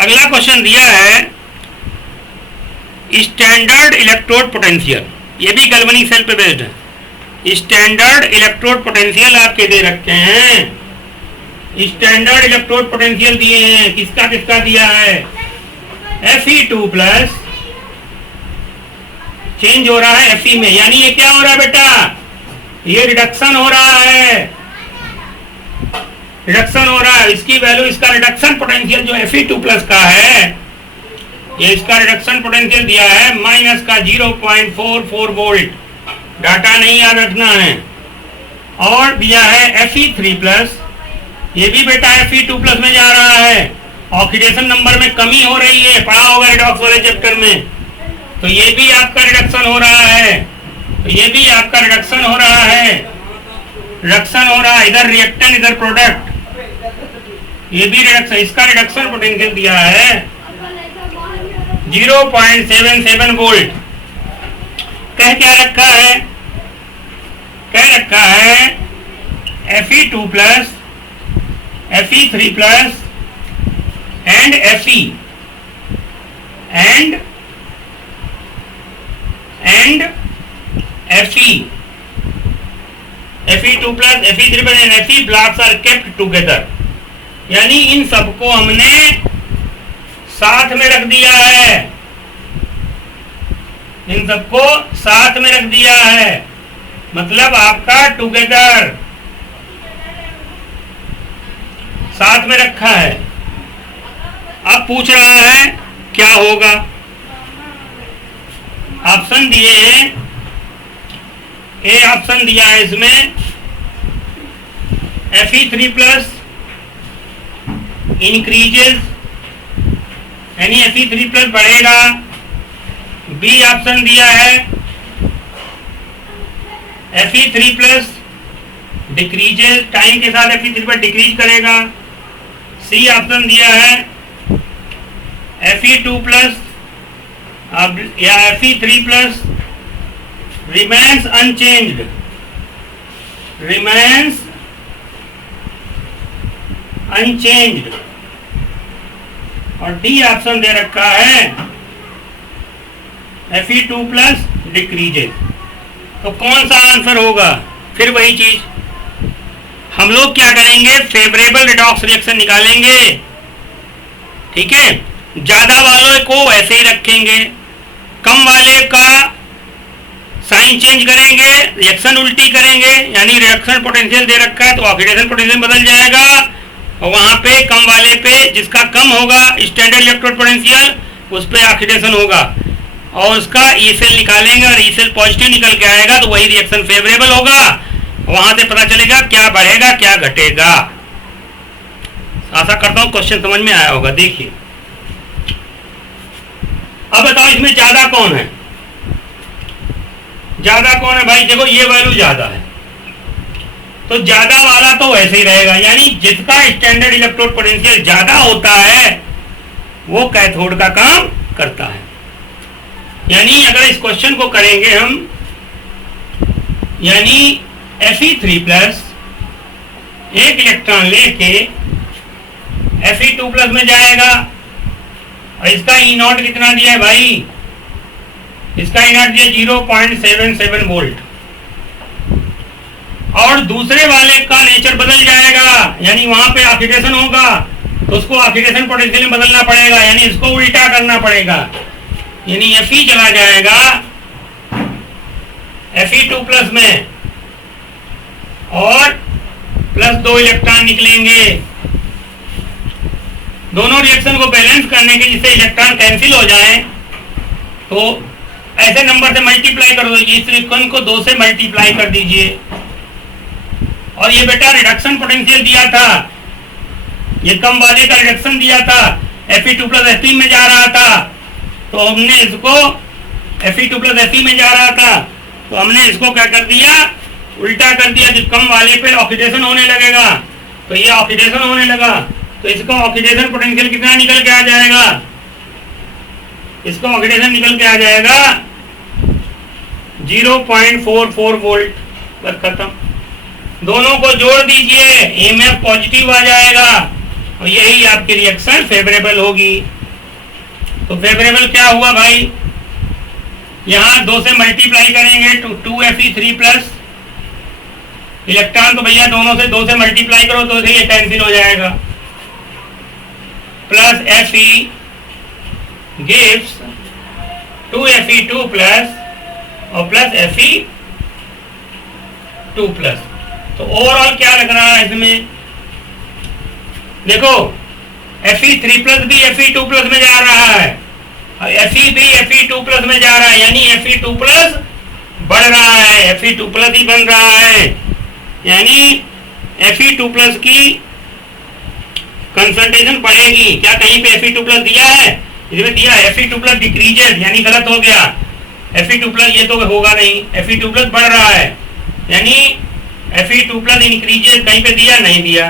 अगला क्वेश्चन दिया है स्टैंडर्ड इलेक्ट्रोड पोटेंशियल। ये भी गैल्वेनिक सेल पे बेस्ड है। स्टैंडर्ड इलेक्ट्रोड पोटेंशियल आपके दे रखे हैं। स्टैंडर्ड इलेक्ट्रोड पोटेंशियल दिए हैं, किसका किसका दिया है? Fe2 प्लस चेंज हो रहा है Fe में, यानी ये क्या हो रहा है बेटा? ये रिडक्शन हो रहा है, रिडक्शन हो रहा है। इसकी वैल्यू, इसका रिडक्शन पोटेंशियल जो Fe2 प्लस का है, ये इसका रिडक्शन पोटेंशियल दिया है माइनस का 0.44 वोल्ट। डाटा नहीं याद रखना है। और दिया है Fe3 प्लस, ये भी बेटा Fe2 प्लस में जा रहा है। ऑक्सीडेशन नंबर में कमी हो रही है, पढ़ा होगा रेडॉक्स वाले चैप्टर में। तो ये भी आपका रिडक्शन हो रहा है, तो ये भी आपका रिडक्शन हो रहा है, रिडक्शन हो रहा है। इधर रिएक्टेंट इधर प्रोडक्ट, ये भी रिडक्शन। इसका रिडक्शन पोटेंशियल दिया है 0.77 वोल्ट। कह क्या रखा है? कह रखा है Fe2 plus Fe3 plus and Fe and Fe2 plus Fe3 plus and Fe blocks are kept together, यानी इन सबको हमने साथ में रख दिया है, इन सबको साथ में रख दिया है, मतलब आपका टुगेदर साथ में रखा है। अब पूछ रहा है क्या होगा, ऑप्शन दिए हैं, ए ऑप्शन दिया है इसमें Fe3 प्लस इंक्रीजेस, यानी Fe3 प्लस बढ़ेगा। बी ऑप्शन दिया है Fe3 प्लस डिक्रीजेस, टाइम के साथ Fe3 पर डिक्रीज करेगा। सी ऑप्शन दिया है Fe2 प्लस या Fe3 plus remains unchanged, remains unchanged, और डी ऑप्शन दे रखा है Fe2 प्लस डिक्रीजेस। तो कौन सा आंसर होगा? फिर वही चीज, हम लोग क्या करेंगे, फेवरेबल रिडॉक्स रिएक्शन निकालेंगे, ठीक है। ज्यादा वालों को ऐसे ही रखेंगे, कम वाले का साइन चेंज करेंगे, रिएक्शन उल्टी करेंगे, यानी रिडक्शन पोटेंशियल दे रखा है तो ऑक्सीडेशन पोटेंशियल बदल जाएगा, और वहां पे कम वाले पे जिसका कम होगा स्टैंडर्ड इलेक्ट्रोड पोटेंशियल उस पे ऑक्सीडेशन होगा, और उसका ई सेल निकालेंगे और ई सेल पॉजिटिव निकल के आएगा तो वही रिएक्शन फेवरेबल होगा। वहां से पता चलेगा क्या बढ़ेगा क्या घटेगा। आशा करता हूं क्वेश्चन समझ में आया होगा। देखिए अब बताओ इसमें ज्यादा कौन है, ज्यादा कौन है भाई? देखो ये वैल्यू ज्यादा है तो ज्यादा वाला तो वैसे ही रहेगा, यानी जिसका स्टैंडर्ड इलेक्ट्रोड पोटेंशियल ज्यादा होता है वो कैथोड का काम करता है। यानी अगर इस क्वेश्चन को करेंगे हम, यानी Fe3 प्लस एक इलेक्ट्रॉन लेके Fe2 प्लस में जाएगा, और इसका ई नॉट कितना दिया है भाई? इसका ई नॉट दिया 0.77 वोल्ट, और दूसरे वाले का नेचर बदल जाएगा, यानी वहां पे ऑक्सीडेशन होगा तो उसको ऑक्सीडेशन पोटेंशियल में बदलना पड़ेगा, यानी इसको उल्टा करना पड़ेगा, यानी Fe चला जाएगा Fe2 प्लस में और प्लस 2 इलेक्ट्रॉन निकलेंगे। दोनों रिएक्शन को बैलेंस करने के, जिससे इलेक्ट्रॉन कैंसिल हो जाए, तो ऐसे नंबर से मल्टीप्लाई कर दो, इस रिएक्शन को 2 से मल्टीप्लाई कर दीजिए। और ये बेटा रिडक्शन पोटेंशियल दिया था, ये कम वाले का रिडक्शन दिया था, Fe2 प्लस Fe में जा रहा था, तो हमने इसको Fe2 प्लस Fe में जा रहा था तो हमने इसको क्या कर दिया, उल्टा कर दिया। जो कम वाले पे ऑक्सीडेशन होने लगेगा तो ये ऑक्सीडेशन होने लगा, तो इसका ऑक्सीडेशन पोटेंशियल कितना निकल के आ जाएगा? इसका ऑक्सीडेशन निकल के आ जाएगा 0.44 वोल्ट। बस खत्म। दोनों को जोड़ दीजिए, EMF पॉजिटिव आ जाएगा और यही आपकी रिएक्शन फेवरेबल होगी। तो फेवरेबल क्या हुआ भाई? यहाँ 2 से मल्टीप्लाई करेंगे तो 2Fe3 प्लस इलेक्ट्रॉन, तो भैया दोनों से 2 से मल्टीप्लाई करो तो ये कैंसिल हो जाएगा, plus Fe gives 2Fe2 plus और प्लस Fe2 प्लस। तो ओवरऑल क्या लग रहा है इसमें? देखो Fe3 प्लस भी Fe2 प्लस में जा रहा है और Fe भी Fe2 प्लस में जा रहा है, यानी Fe2 प्लस बढ़ रहा है, Fe2 प्लस ही बन रहा है, यानी Fe2 प्लस की कंसंट्रेशन बढ़ेगी। क्या कहीं पे Fe2 प्लस दिया है? इसमें दिया Fe2 प्लस डिक्रीजेस, यानी गलत हो गया। Fe2 प्लस ये तो होगा नहीं, Fe2 प्लस बढ़ रहा है, यानी Fe2 प्लस इंक्रीजेस कहीं पे दिया नहीं दिया।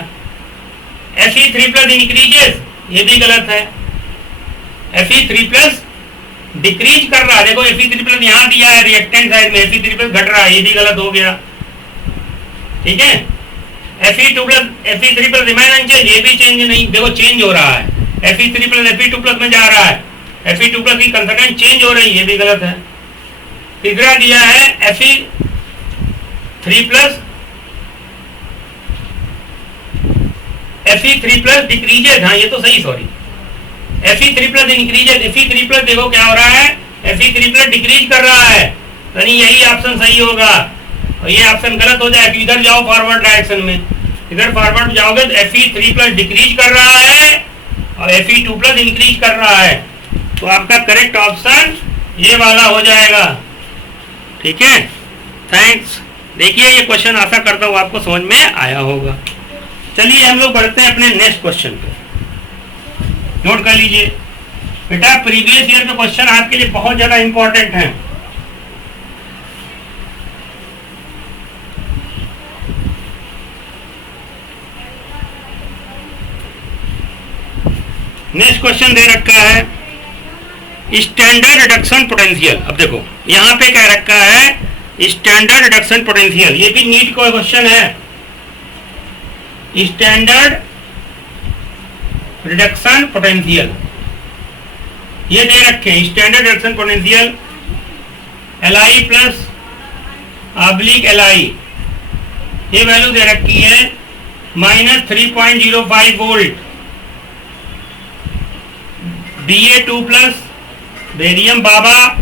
Fe3 प्लस इंक्रीजेस ये भी गलत है, Fe3 प्लस डिक्रीज कर रहा है। देखो Fe3 प्लस यहाँ दिया है रिएक्टेंट साइड में, Fe3 प्लस घट रहा है, ये भी गलत हो गया। ठीक है, Fe2 plus Fe3 plus remain unchange, ये भी चेंज नहीं, देखो चेंज हो रहा है, Fe3 प्लस Fe2 प्लस में जा रहा है, Fe2+ की कंसर्टेंट चेंज हो रही है, ये भी गलत है। तीसरा दिया है Fe3+ डिक्रीजेज, हाँ ये तो सही, सॉरी, Fe3+ इंक्रीजेज। Fe3+ देखो क्या हो रहा है, Fe3+ डिक्रीज कर रहा है, यानी यही ऑप्शन सही होगा और ये ऑप्शन गलत हो जाएगा। इधर जाओ फॉरवर्ड डायरेक्शन में, इधर फॉरवर्ड जाओगे तो Fe3+ डिक्रीज कर रहा है और Fe2+ इंक्रीज कर रहा है, तो आपका करेक्ट ऑप्शन ये वाला हो जाएगा। ठीक है, थैंक्स। देखिए ये क्वेश्चन आशा करता हूँ आपको समझ में आया होगा। चलिए हम लोग बढ़ते हैं अपने नेक्स्ट क्वेश्चन पे। नोट कर लीजिए बेटा, प्रीवियस ईयर के क्वेश्चन आपके लिए बहुत ज्यादा इंपॉर्टेंट हैं। नेक्स्ट क्वेश्चन दे रखा है स्टैंडर्ड रिडक्शन पोटेंशियल। अब देखो यहां पे क्या रखा है, स्टैंडर्ड रिडक्शन पोटेंशियल, ये भी नीट का क्वेश्चन है। स्टैंडर्ड रिडक्शन पोटेंशियल ये दे रखे हैं, standard reduction potential Li plus oblique Li, ये वैल्यू दे रखी है -3.05 वोल्ट। Da2+ बेरियम बाबा,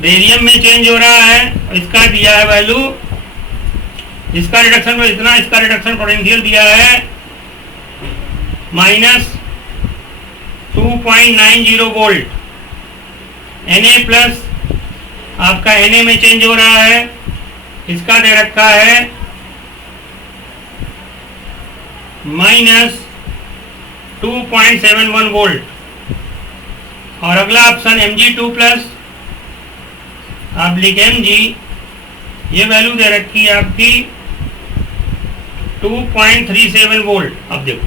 बेरियम में चेंज हो रहा है, इसका दिया है वैल्यू, इसका रिडक्शन इतना, इसका रिडक्शन पोटेंशियल दिया है -2.90 वोल्ट। Na+ आपका Na में चेंज हो रहा है, इसका दे रखा है -2.71 वोल्ट। और अगला ऑप्शन Mg2+ ऑब्लिक Mg, ये वैल्यू दे रखी है आपकी 2.37 वोल्ट। अब देखो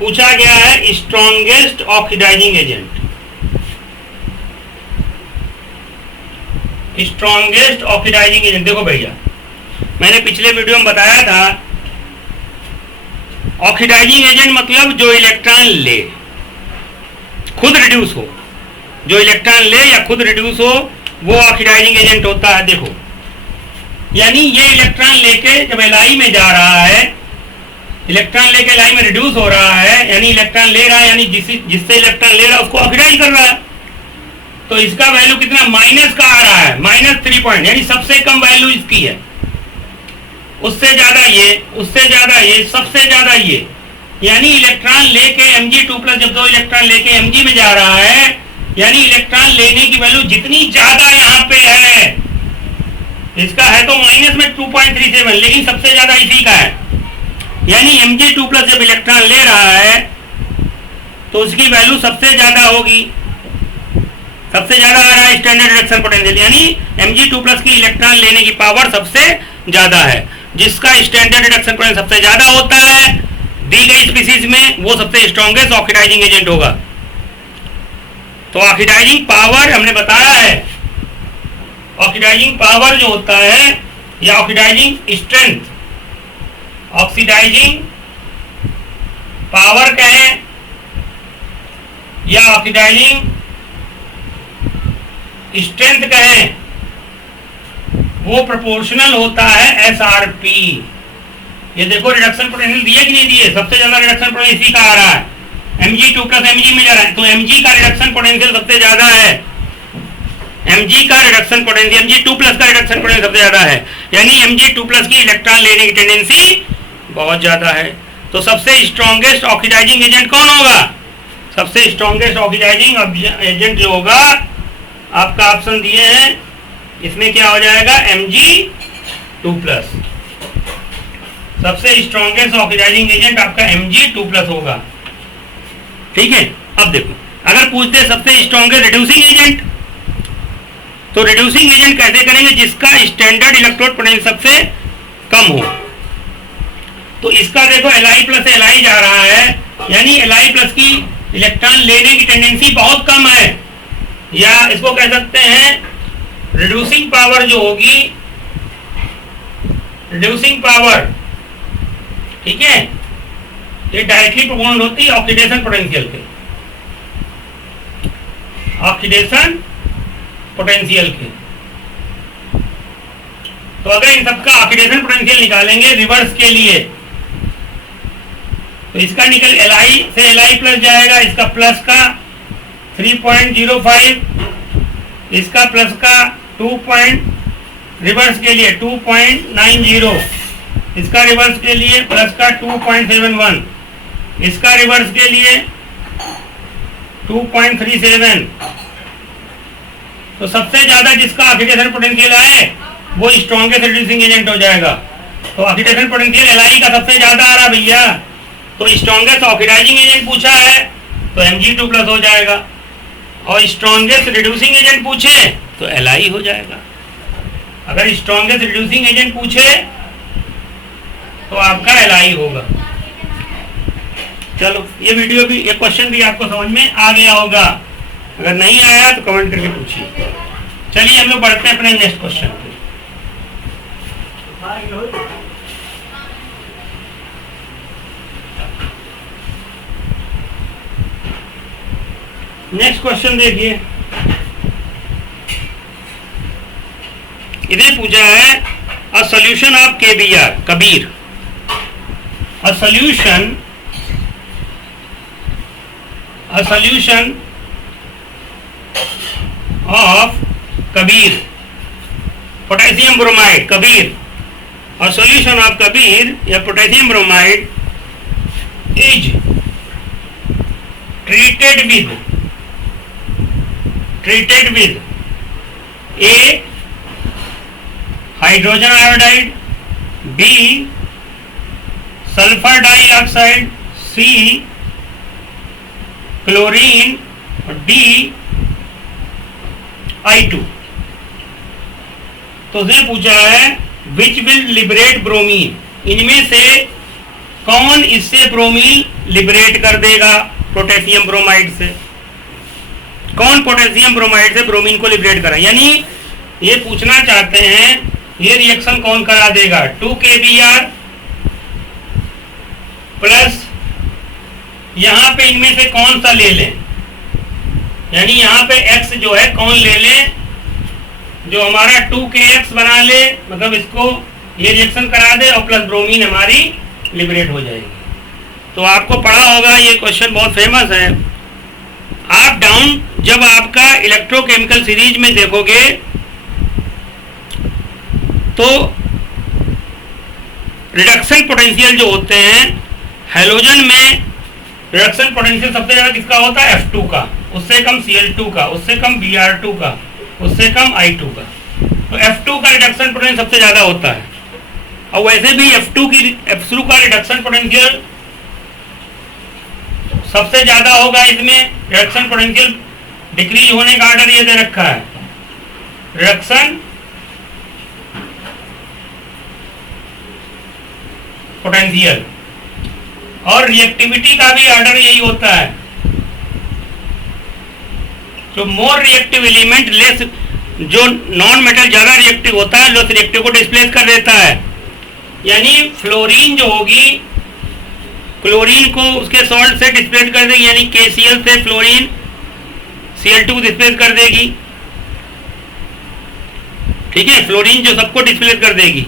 पूछा गया है strongest oxidising agent. Strongest oxidising agent, देखो भैया मैंने पिछले वीडियो में बताया था, ऑक्सीडाइजिंग एजेंट मतलब जो इलेक्ट्रॉन ले, खुद रिड्यूस हो, जो इलेक्ट्रॉन ले या खुद रिड्यूस हो, वो ऑक्सीडाइजिंग एजेंट होता है। देखो यानी ये इलेक्ट्रॉन लेके जब Li में जा रहा है, इलेक्ट्रॉन लेके Li में रिड्यूस हो रहा है, यानी इलेक्ट्रॉन ले रहा है, यानी जिससे इलेक्ट्रॉन ले रहा है उसको ऑक्सीडाइज कर रहा है, तो इसका वैल्यू कितना माइनस का आ रहा है, -3 पॉइंट, यानी सबसे कम वैल्यू इसकी है। उससे ज्यादा ये, उससे ज्यादा ये, सबसे ज्यादा ये, यानी इलेक्ट्रॉन लेके Mg2+ जब दो इलेक्ट्रॉन लेके Mg में जा रहा है, यानी इलेक्ट्रॉन लेने की वैल्यू जितनी ज्यादा यहाँ पे है, इसका है तो माइनस में 2.37, लेकिन सबसे ज्यादा इसी का है, यानी Mg2+ जब इलेक्ट्रॉन ले रहा है तो उसकी वैल्यू सबसे ज्यादा होगी, सबसे ज्यादा आ रहा है स्टैंडर्ड रिडक्शन पोटेंशियल, यानी Mg2+ की इलेक्ट्रॉन लेने की पावर सबसे ज्यादा है। जिसका स्टैंडर्ड रिडक्शन पोटेंशियल सबसे ज्यादा होता है दी गई स्पीसीज में, वो सबसे स्ट्रॉन्गेस्ट ऑक्सीडाइजिंग एजेंट होगा। तो ऑक्सीडाइजिंग पावर हमने बताया है, ऑक्सीडाइजिंग पावर जो होता है या ऑक्सीडाइजिंग स्ट्रेंथ, ऑक्सीडाइजिंग पावर कहें या ऑक्सीडाइजिंग स्ट्रेंथ कहें, वो प्रोपोर्शनल होता है SRP। ये देखो रिडक्शन पोटेंशियल दिए कि नहीं दिए, सबसे ज्यादा रिडक्शन पोटेंशियल इसी का आ रहा है, Mg2+ Mg में जा रहा है, तो Mg का रिडक्शन पोटेंशियल सबसे ज्यादा है, Mg का रिडक्शन पोटेंशियल, Mg2+ का रिडक्शन पोटेंशियल सबसे ज्यादा है, यानी Mg2+ की इलेक्ट्रॉन लेने की टेंडेंसी बहुत ज्यादा है। तो सबसे स्ट्रॉन्गेस्ट ऑक्सीडाइजिंग एजेंट कौन होगा, सबसे स्ट्रॉन्गेस्ट ऑक्सीडाइजिंग एजेंट जो होगा, आपका ऑप्शन दिए हैं, इसमें क्या हो जाएगा Mg2+, सबसे स्ट्रॉन्गेस्ट ऑक्सीडाइजिंग एजेंट आपका Mg2+ होगा। ठीक है, अब देखो अगर पूछते हैं सबसे स्ट्रॉन्गेस्ट रिड्यूसिंग एजेंट, तो रिड्यूसिंग एजेंट कैसे करेंगे, जिसका स्टैंडर्ड इलेक्ट्रोड पोटेंशियल सबसे कम हो। तो इसका देखो Li+ Li जा रहा है, यानी Li+ की इलेक्ट्रॉन लेने की टेंडेंसी बहुत कम है, या इसको कह सकते हैं रिड्यूसिंग पावर जो होगी, रिड्यूसिंग पावर, ठीक है, ये डायरेक्टली प्रोपोर्शनल होती है ऑक्सीडेशन पोटेंशियल के। ऑक्सीडेशन पोटेंशियल के। तो अगर इन सबका ऑक्सीडेशन पोटेंशियल निकालेंगे रिवर्स के लिए, तो इसका निकल Li से Li प्लस जाएगा, इसका प्लस का 3.05, इसका प्लस का 2 रिवर्स के लिए 2.90, इसका रिवर्स के लिए प्लस का 2.71, इसका रिवर्स के लिए 2.37। तो सबसे ज्यादा जिसका ऑक्सीडेशन पोटेंशियल है वो स्ट्रॉन्गेस्ट रिड्यूसिंग एजेंट हो जाएगा। तो ऑक्सीडेशन पोटेंशियल Li का सबसे ज्यादा आ रहा भैया, तो स्ट्रॉन्गेस्ट ऑक्सीडाइजिंग एजेंट पूछा है तो Mg2 प्लस हो जाएगा, और स्ट्रॉन्गेस्ट रिड्यूसिंग एजेंट पूछे तो Li हो जाएगा। अगर स्ट्रॉन्गेस्ट रिड्यूसिंग एजेंट पूछे तो आपका Li होगा। चलो ये वीडियो भी, ये क्वेश्चन भी आपको समझ में आ गया होगा, अगर नहीं आया तो कमेंट करके पूछिए। चलिए हम लोग बढ़ते हैं अपने नेक्स्ट क्वेश्चन पे। नेक्स्ट क्वेश्चन देखिए, इधर पूछा है a solution of KBr Kabir, a solution of Kabir potassium bromide, Kabir और सॉल्यूशन ऑफ कबीर या potassium bromide is treated with A hydrogen iodide, B sulphur dioxide, C chlorine और D I2। तो उसने पूछा है विच विल लिबरेट ब्रोमीन, इनमें से कौन इससे ब्रोमीन लिबरेट कर देगा पोटेशियम ब्रोमाइड से, कौन पोटेशियम ब्रोमाइड से ब्रोमीन को लिबरेट करा। यानी ये पूछना चाहते हैं ये रिएक्शन कौन करा देगा, 2KBr प्लस यहां पे इनमें से कौन सा ले लें, यानी यहां पे X जो है कौन ले लें, जो हमारा 2KX बना ले, मतलब इसको ये रिएक्शन करा दे और प्लस ब्रोमीन हमारी लिबरेट हो जाएगी। तो आपको पढ़ा होगा, ये क्वेश्चन बहुत फेमस है। आप डाउन जब आपका इलेक्ट्रोकेमिकल सीरीज में देखोगे तो रिडक्शन पोटेंशियल जो होते हैं हैलोजन में, रिडक्शन पोटेंशियल सबसे ज्यादा किसका होता है, F2 का, उससे कम Cl2 का, उससे कम Br2 का, उससे कम I2 का। तो F2 का रिडक्शन पोटेंशियल सबसे ज्यादा होता है, और वैसे भी F2 का रिडक्शन पोटेंशियल सबसे ज्यादा होगा। इसमें रिडक्शन पोटेंशियल डिक्रीज होने का ऑर्डर ये दे रखा है, रिडक्शन पोटेंशियल, और रिएक्टिविटी का भी ऑर्डर यही होता है। जो मोर रिएक्टिव एलिमेंट लेस, जो नॉन मेटल ज्यादा रिएक्टिव होता है लेस रिएक्टिव को डिस्प्लेस कर देता है। यानी फ्लोरीन जो होगी क्लोरीन को उसके सॉल्ट से डिस्प्लेस कर देगी, यानी KCl से फ्लोरीन Cl2 को डिस्प्लेस कर देगी। ठीक है, फ्लोरीन जो सबको डिस्प्लेस कर देगी।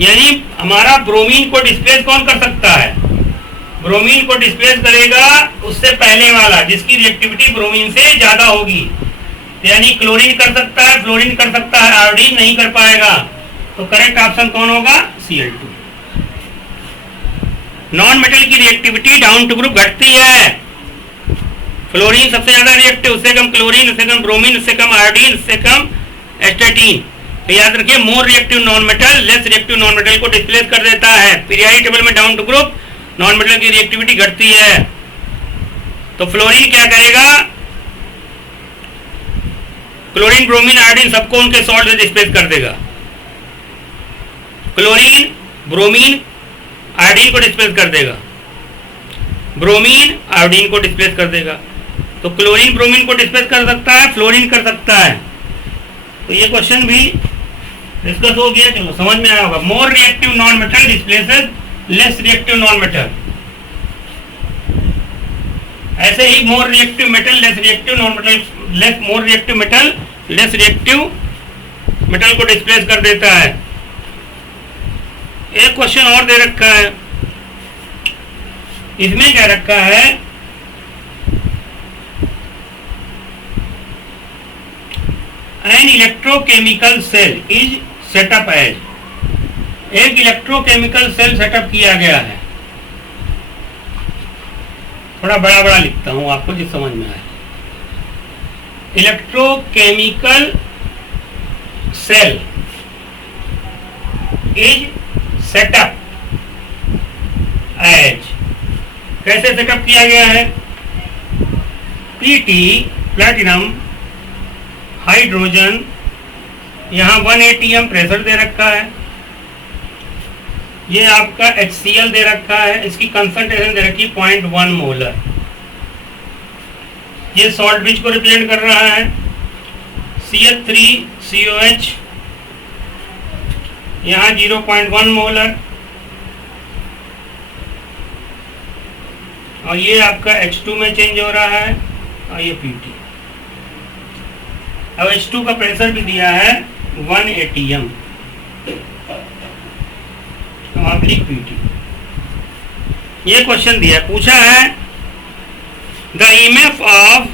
यानी हमारा ब्रोमीन को डिस्प्लेस कौन कर सकता है, ब्रोमीन को डिस्प्लेस करेगा उससे पहले वाला जिसकी रिएक्टिविटी ब्रोमीन से ज्यादा होगी। यानी क्लोरीन कर सकता है, फ्लोरीन कर सकता है, आयोडीन नहीं कर पाएगा। तो करेक्ट ऑप्शन कौन होगा, Cl2। नॉन मेटल की रिएक्टिविटी डाउन टू ग्रुप घटती है, फ्लोरीन सबसे ज्यादा रिएक्टिव, उससे कम क्लोरीन, उससे कम ब्रोमीन, उससे कम आयोडीन, उससे कम एस्टेटीन। तो याद रखिए more reactive non metal less reactive non metal को डिस्प्लेस कर देता है। पीरियोडिक टेबल में down to group non metal की रिएक्टिविटी घटती है। तो फ्लोरीन क्या करेगा, क्लोरीन ब्रोमीन आयोडीन सबको उनके सॉल्ट से डिस्प्लेस कर देगा। क्लोरीन ब्रोमीन आयोडीन को डिस्प्लेस कर देगा, ब्रोमीन आयोडीन को डिस्प्लेस कर देगा। तो क्लोरीन ब्रोमीन को डिस्प्लेस कर सकता है, फ्लोरीन कर सकता है। तो ये क्वेश्चन भी डिस्कस हो गया, चलो समझ में आया होगा। More reactive non metal displaces less reactive non metal. ऐसे ही more reactive metal less reactive non metal less more reactive metal less reactive metal को डिस्प्लेस कर देता है। एक क्वेश्चन और दे रखा है, इसमें क्या रखा है, an electrochemical cell is set up as, एक इलेक्ट्रोकेमिकल सेल सेटअप किया गया है। थोड़ा बड़ा बड़ा लिखता हूं आपको जिस समझ में आए। Electrochemical cell is set up as, कैसे सेटअप किया गया है, पीटी प्लैटिनम हाइड्रोजन, यहां 1 atm प्रेशर दे रखा है, ये आपका HCl दे रखा है, इसकी कंसंट्रेशन दे रखी 0.1 मोलर, ये सॉल्ट ब्रिज को रिप्रेजेंट कर रहा है, CH3COH यहाँ 0.1 मोलर, और ये आपका H2 में चेंज हो रहा है, और ये PT। अब H2 का प्रेशर भी दिया है 1 atm, आप लिख PT। ये क्वेश्चन दिया, पूछा है the EMF of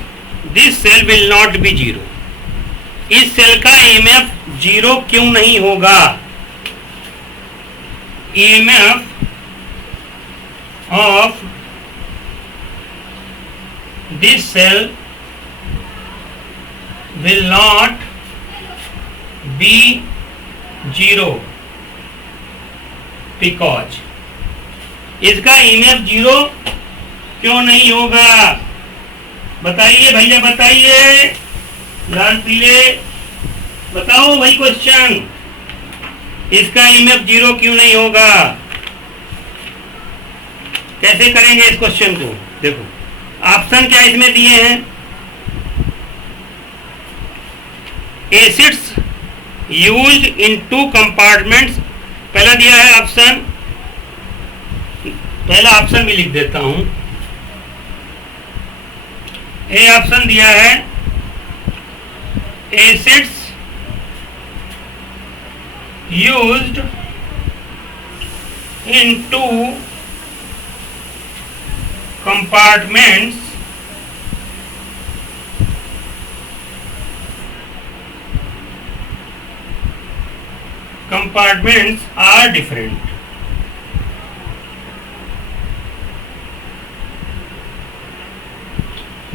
this cell will not be zero, इस सेल का EMF जीरो क्यों नहीं होगा, EMF of this cell will not be zero because, इसका EMF जीरो क्यों नहीं होगा, बताइए भैया बताइए, लाल पीले बताओ भाई क्वेश्चन, इसका EMF जीरो क्यों नहीं होगा, कैसे करेंगे इस क्वेश्चन को। देखो ऑप्शन क्या इसमें दिए हैं, एसिड्स यूज्ड इन 2 कंपार्टमेंट्स, पहला दिया है ऑप्शन, पहला ऑप्शन भी लिख देता हूं, ए ऑप्शन दिया है acids used in 2 compartments are different,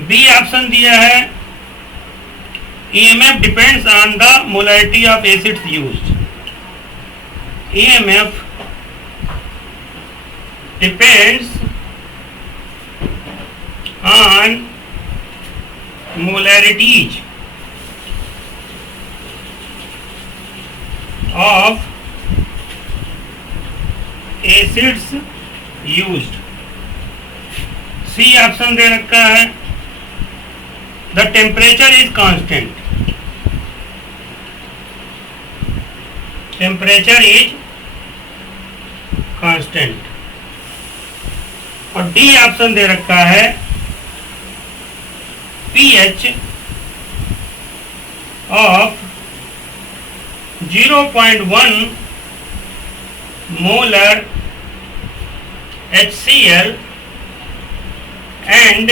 B option दिया है EMF depends on the molarity of acids used, EMF depends on molarities of acids used, C option दे रखा है the temperature is constant, temperature is constant, और D option दे रखा है pH of 0.1 molar HCl and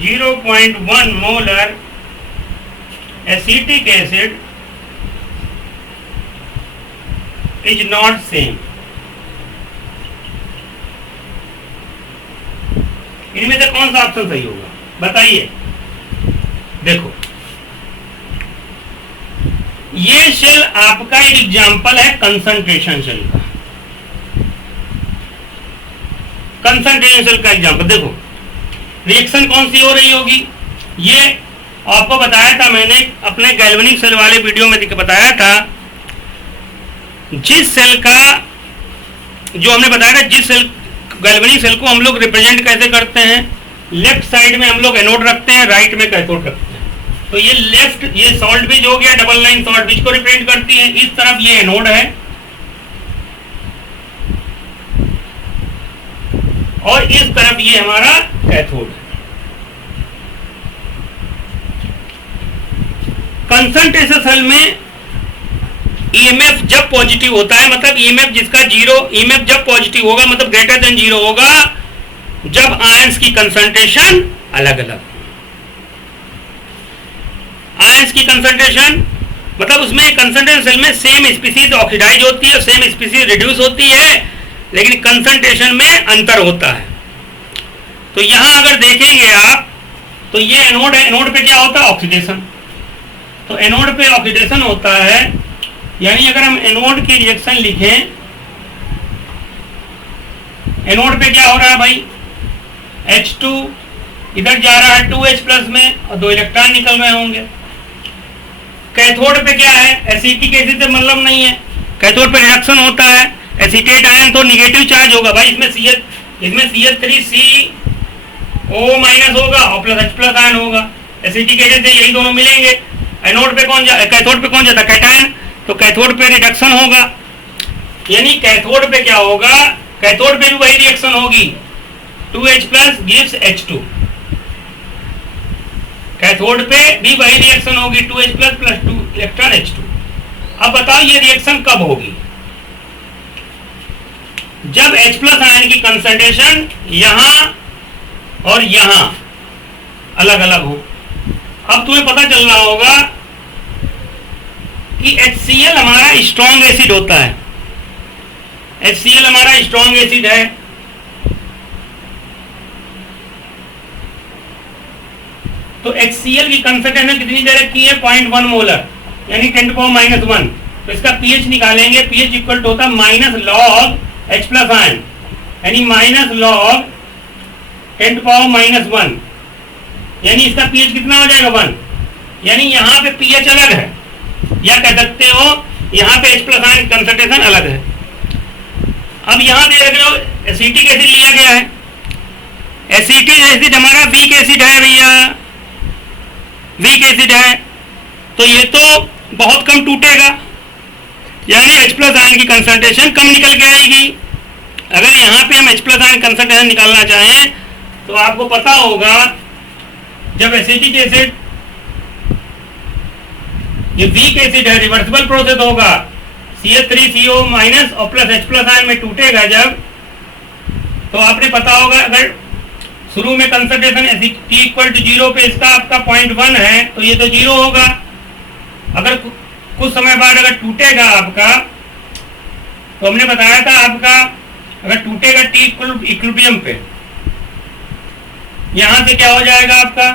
0.1 molar acetic acid is not same। इनमें से कौन सा ऑप्शन सही होगा बताइए। देखो ये सेल आपका एक एग्जाम्पल है कंसंट्रेशन सेल का, कंसंट्रेशन सेल का एग्जाम्पल। देखो रिएक्शन कौन सी हो रही होगी, ये आपको बताया था मैंने अपने गैल्वेनिक सेल वाले वीडियो में बताया था। जिस सेल का जो हमने बताया था, जिस सेल गैल्वेनिक सेल को हम लोग रिप्रेजेंट कैसे करते हैं, लेफ्ट साइड में हम लोग एनोड रखते हैं, राइट में कैथोड रखते हैं। तो ये लेफ्ट, ये सॉल्ट ब्रिज हो गया, डबल लाइन सॉल्ट ब्रिज को रिप्रेजेंट करती है। इस तरफ ये एनोड है और इस तरफ ये हमारा कैथोड है। कंसंट्रेशन सेल में ईएमएफ जब पॉजिटिव होता है, मतलब ईएमएफ जिसका जीरो, ईएमएफ जब पॉजिटिव होगा मतलब ग्रेटर देन जीरो होगा जब आयंस की कंसंट्रेशन अलग अलग। आयंस की कंसंट्रेशन मतलब उसमें कंसंट्रेशन सेल में सेम स्पीसीज ऑक्सीडाइज होती है, सेम स्पीसीज रिड्यूस होती है, लेकिन कंसंट्रेशन में अंतर होता है। तो यहां अगर देखेंगे आप तो ये एनोड है, एनोड पे क्या होता है? ऑक्सीडेशन। तो एनोड पे ऑक्सीडेशन होता है, यानी अगर हम एनोड की रिएक्शन लिखें, एनोड पे क्या हो रहा है भाई? H2 इधर जा रहा है 2H प्लस में और 2 इलेक्ट्रॉन निकल रहे होंगे। कैथोड पे क्या है? एसिटिक एसिड से मतलब नहीं है, कैथोड पे रिएक्शन होता है, एसीटेट आयन तो निगेटिव चार्ज होगा भाई, इसमें CH3CO माइनस होगा और प्लस H प्लस आयन होगा, एसिटिक एसिड से यही दोनों मिलेंगे। एनोड पे कौन कैथोड पे कौन जाता है? कैटायन, तो कैथोड पे रिडक्शन होगा, यानी कैथोड पे क्या होगा? कैथोड पे भी वही रिएक्शन होगी, 2H plus gives H2। Cathode पे भी वही रिएक्शन होगी, 2H plus plus 2 electron H2। अब बताओ ये रिएक्शन कब होगी? जब H प्लस आयन की कंसंट्रेशन यहां और यहां अलग अलग हो। अब तुम्हें पता चल रहा होगा कि HCl हमारा स्ट्रॉन्ग एसिड होता है, HCl हमारा स्ट्रॉन्ग एसिड है, तो HCl की कंसंट्रेशन कितनी दे रखी है? 0.1 मोलर, यानी 10⁻⁻1। तो इसका pH निकालेंगे, pH इक्वल टू होता है minus log H plus ion, यानी माइनस लॉग 10⁻⁻1, यानी इसका pH कितना हो जाएगा? 1। यानी यहाँ पे pH अलग है, या कह सकते हो यहाँ पे H प्लस आयन कंसंट्रेशन अलग है। अब यहाँ देख रहे हो एसिटिक एसिड लिया गया है, एसिटिक एसिड हमारा वीक एसिड है भैया, वीक एसिड है, तो ये तो बहुत कम टूटेगा, यानी H प्लस आयन की कंसंट्रेशन कम निकल के आएगी। अगर यहाँ पे हम H प्लस आयन कंसंट्रेशन निकालना चाहें तो आपको पता होगा जब एसिटिक एसिड, ये वीक एसिड है, रिवर्सिबल प्रोसेस होगा, CH3CO माइनस और प्लस H प्लस आयन में टूटेगा जब, तो आपने पता होगा अगर शुरू में कंसंट्रेशन T इक्वल टू 0 पे इसका आपका 0.1 है तो ये तो 0 होगा। अगर कुछ समय बाद अगर टूटेगा आपका, तो हमने बताया था आपका अगर टूटेगा T इक्विलिब्रियम पे, यहां से क्या हो जाएगा आपका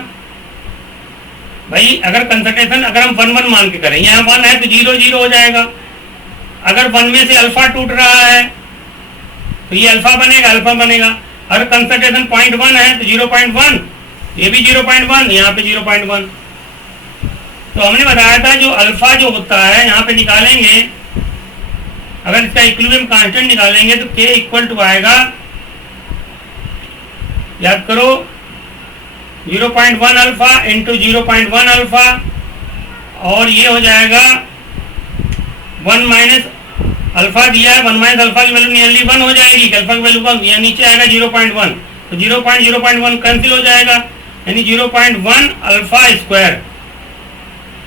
भाई? अगर कंसंट्रेशन अगर हम 1 1 मान के करें, यहाँ 1 है तो 0 0 हो जाएगा। अगर 1 में से अल्फा टूट रहा है तो ये अल्फा बनेगा, अल्फा बनेगा। अगर कंसंट्रेशन 0.1 है तो 0.1, ये भी 0.1, यहाँ पे 0.1। तो हमने बताया था जो अल्फा जो होता है यहाँ पे निकालेंगे, अगर इसका इक्विलिब्रियम कांस्टेंट निकालेंगे तो K इक्वल टू आएगा, याद करो 0.1 अल्फा इंटू 0.1 अल्फा, और ये हो जाएगा 1 माइनस अल्फा दिया है, 1 माइनस अल्फा की वैल्यू नियरली 1 हो जाएगी, अल्फा की वैल्यू 1, यहाँ नीचे आएगा 0.1, तो 0.1 कैंसिल हो जाएगा, यानी 0.1 अल्फा स्क्वायर।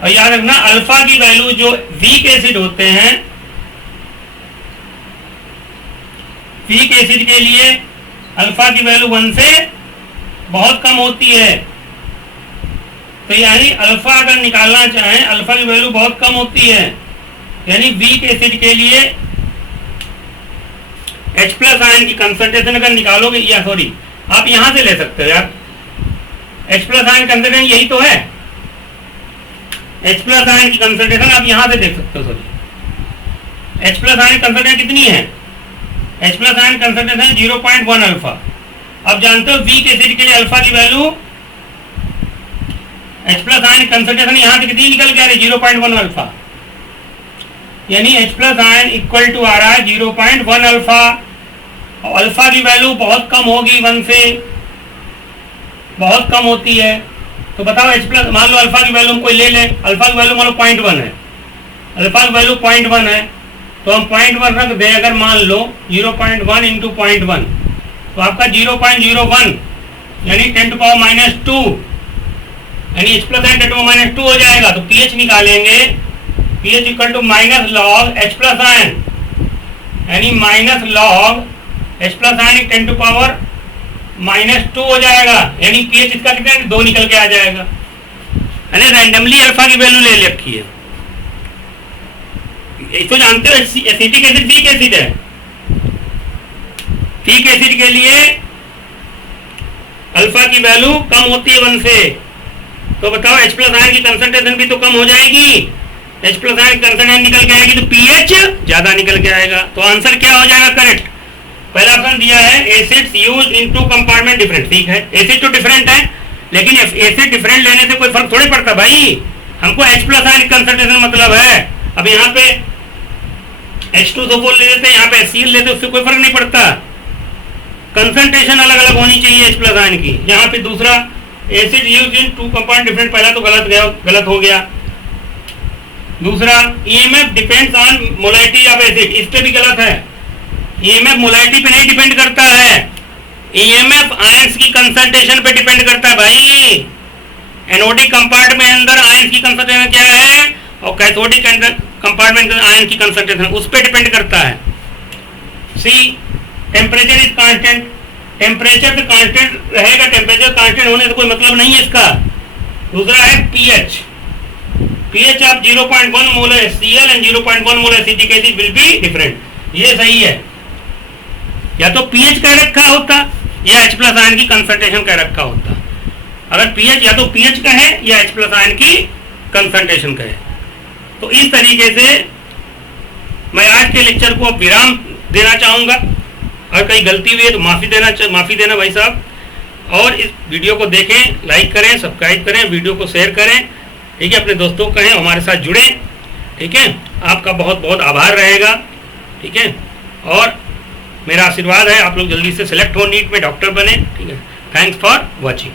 और याद रखना अल्फा की वैल्यू जो वीक एसिड होते हैं, वीक एसिड के लिए अल्फा की वैल्यू 1 से बहुत कम होती है, तो यानी अल्फा अगर निकालना चाहें अल्फा की वैल्यू बहुत कम होती है, यानी वीक एसिड के लिए H प्लस आयन की कंसंट्रेशन अगर निकालोगे, या सॉरी आप यहां से ले सकते हो यार, H प्लस आयन कंसंट्रेशन यही तो है, H प्लस आयन की कंसंट्रेशन आप यहां से देख सकते हो। Sorry H plus ion concentration कितनी है? H plus ion concentration 0.1 alpha. अब जानते हो वीक एसिड के लिए अल्फा की value, H plus ion concentration यहाँ से कितनी निकल के आ रही है? 0.1 अल्फा, यानी H plus ion equal to आ रहा है 0.1 अल्फा, और अल्फा की वैल्यू बहुत कम होगी, 1 से बहुत कम होती है। तो बताओ H प्लस, मान लो अल्फा की वैल्यू हम कोई ले लें, अल्फा की वैल्यू मान लो 0.1 है, अल्फा की वैल्यू 0.1 है, तो हम 0.1 रख दें, अगर मान लो 0.1 इंटू 0.1 तो आपका 0.01 यानी 10⁻², यानी H प्लस आयन टेट्रो माइनस 2 हो जाएगा। तो pH निकालेंगे, pH equal to minus log H plus ion, यानी minus log H plus ion 10 to power minus 2 हो जाएगा। यानी pH इसका कितना है, 2 निकल के आ जाएगा। यानी रैंडमली अल्फा की वैल्यू ले रखी है। इसको जानते हो एसिटिक एसिड वीक एसिड है। वीक एसिड के लिए अल्फा की वैल्यू कम होती है 1 से। तो बताओ H प्लस आयन की कंसंट्रेशन भी तो कम हो जाएगी। H प्लस आयन कंसंट्रेशन निकल के आएगी तो pH ज्यादा निकल के आएगा। तो आंसर क्या हो जाएगा करेक्ट। पहला ऑप्शन दिया है acids used in two compartment different. ठीक है, एसिड तो डिफरेंट है, लेकिन एसिड डिफरेंट लेने से कोई फर्क थोड़ी पड़ता भाई। हमको H प्लस आयन कंसंट्रेशन मतलब है। अब यहाँ पे H2SO4 ले लेते हैं, यहाँ पे HCl लेते हैं, उससे कोई फर्क नहीं पड़ता। कंसंट्रेशन अलग अलग होनी चाहिए H प्लस आयन की। यहाँ पे दूसरा acid used in two compound different, पहला तो गलत हो गया। दूसरा EMF depends on molarity of acid, इस पे भी गलत है। EMF मोलैरिटी पे नहीं डिपेंड करता है, EMF आयंस की कंसंट्रेशन पे डिपेंड करता है भाई। एनोडिक कंपार्टमेंट में अंदर आयंस की कंसंट्रेशन क्या है और कैथोडिक कंपार्टमेंट आयन की कंसंट्रेशन उस पर डिपेंड करता है। सी टेम्परेचर इज कांस्टेंट, टेम्परेचर तो कांस्टेंट रहेगा, टेम्परेचर कांस्टेंट होने से कोई मतलब नहीं है इसका। दूसरा है pH, pH of 0.1 mole HCl and 0.1 mole acetic acid will be different. ये सही है, या तो pH कह रखा होता या H प्लस आयन की कंसंट्रेशन कह रखा होता। अगर pH या तो pH का है या H प्लस आयन की कंसंट्रेशन का है। तो इस तरीके से मैं आज के लेक्चर को अब विराम देना चाहूँगा। अगर कहीं गलती हुई है तो माफ़ी देना भाई साहब। और इस वीडियो को देखें, लाइक करें, सब्सक्राइब करें, वीडियो को शेयर करें। ठीक है, अपने दोस्तों को कहें हमारे साथ जुड़ें। ठीक है, आपका बहुत बहुत आभार रहेगा। ठीक है, और मेरा आशीर्वाद है आप लोग जल्दी से सेलेक्ट हो, नीट में डॉक्टर बने। ठीक है, थैंक्स फॉर वॉचिंग।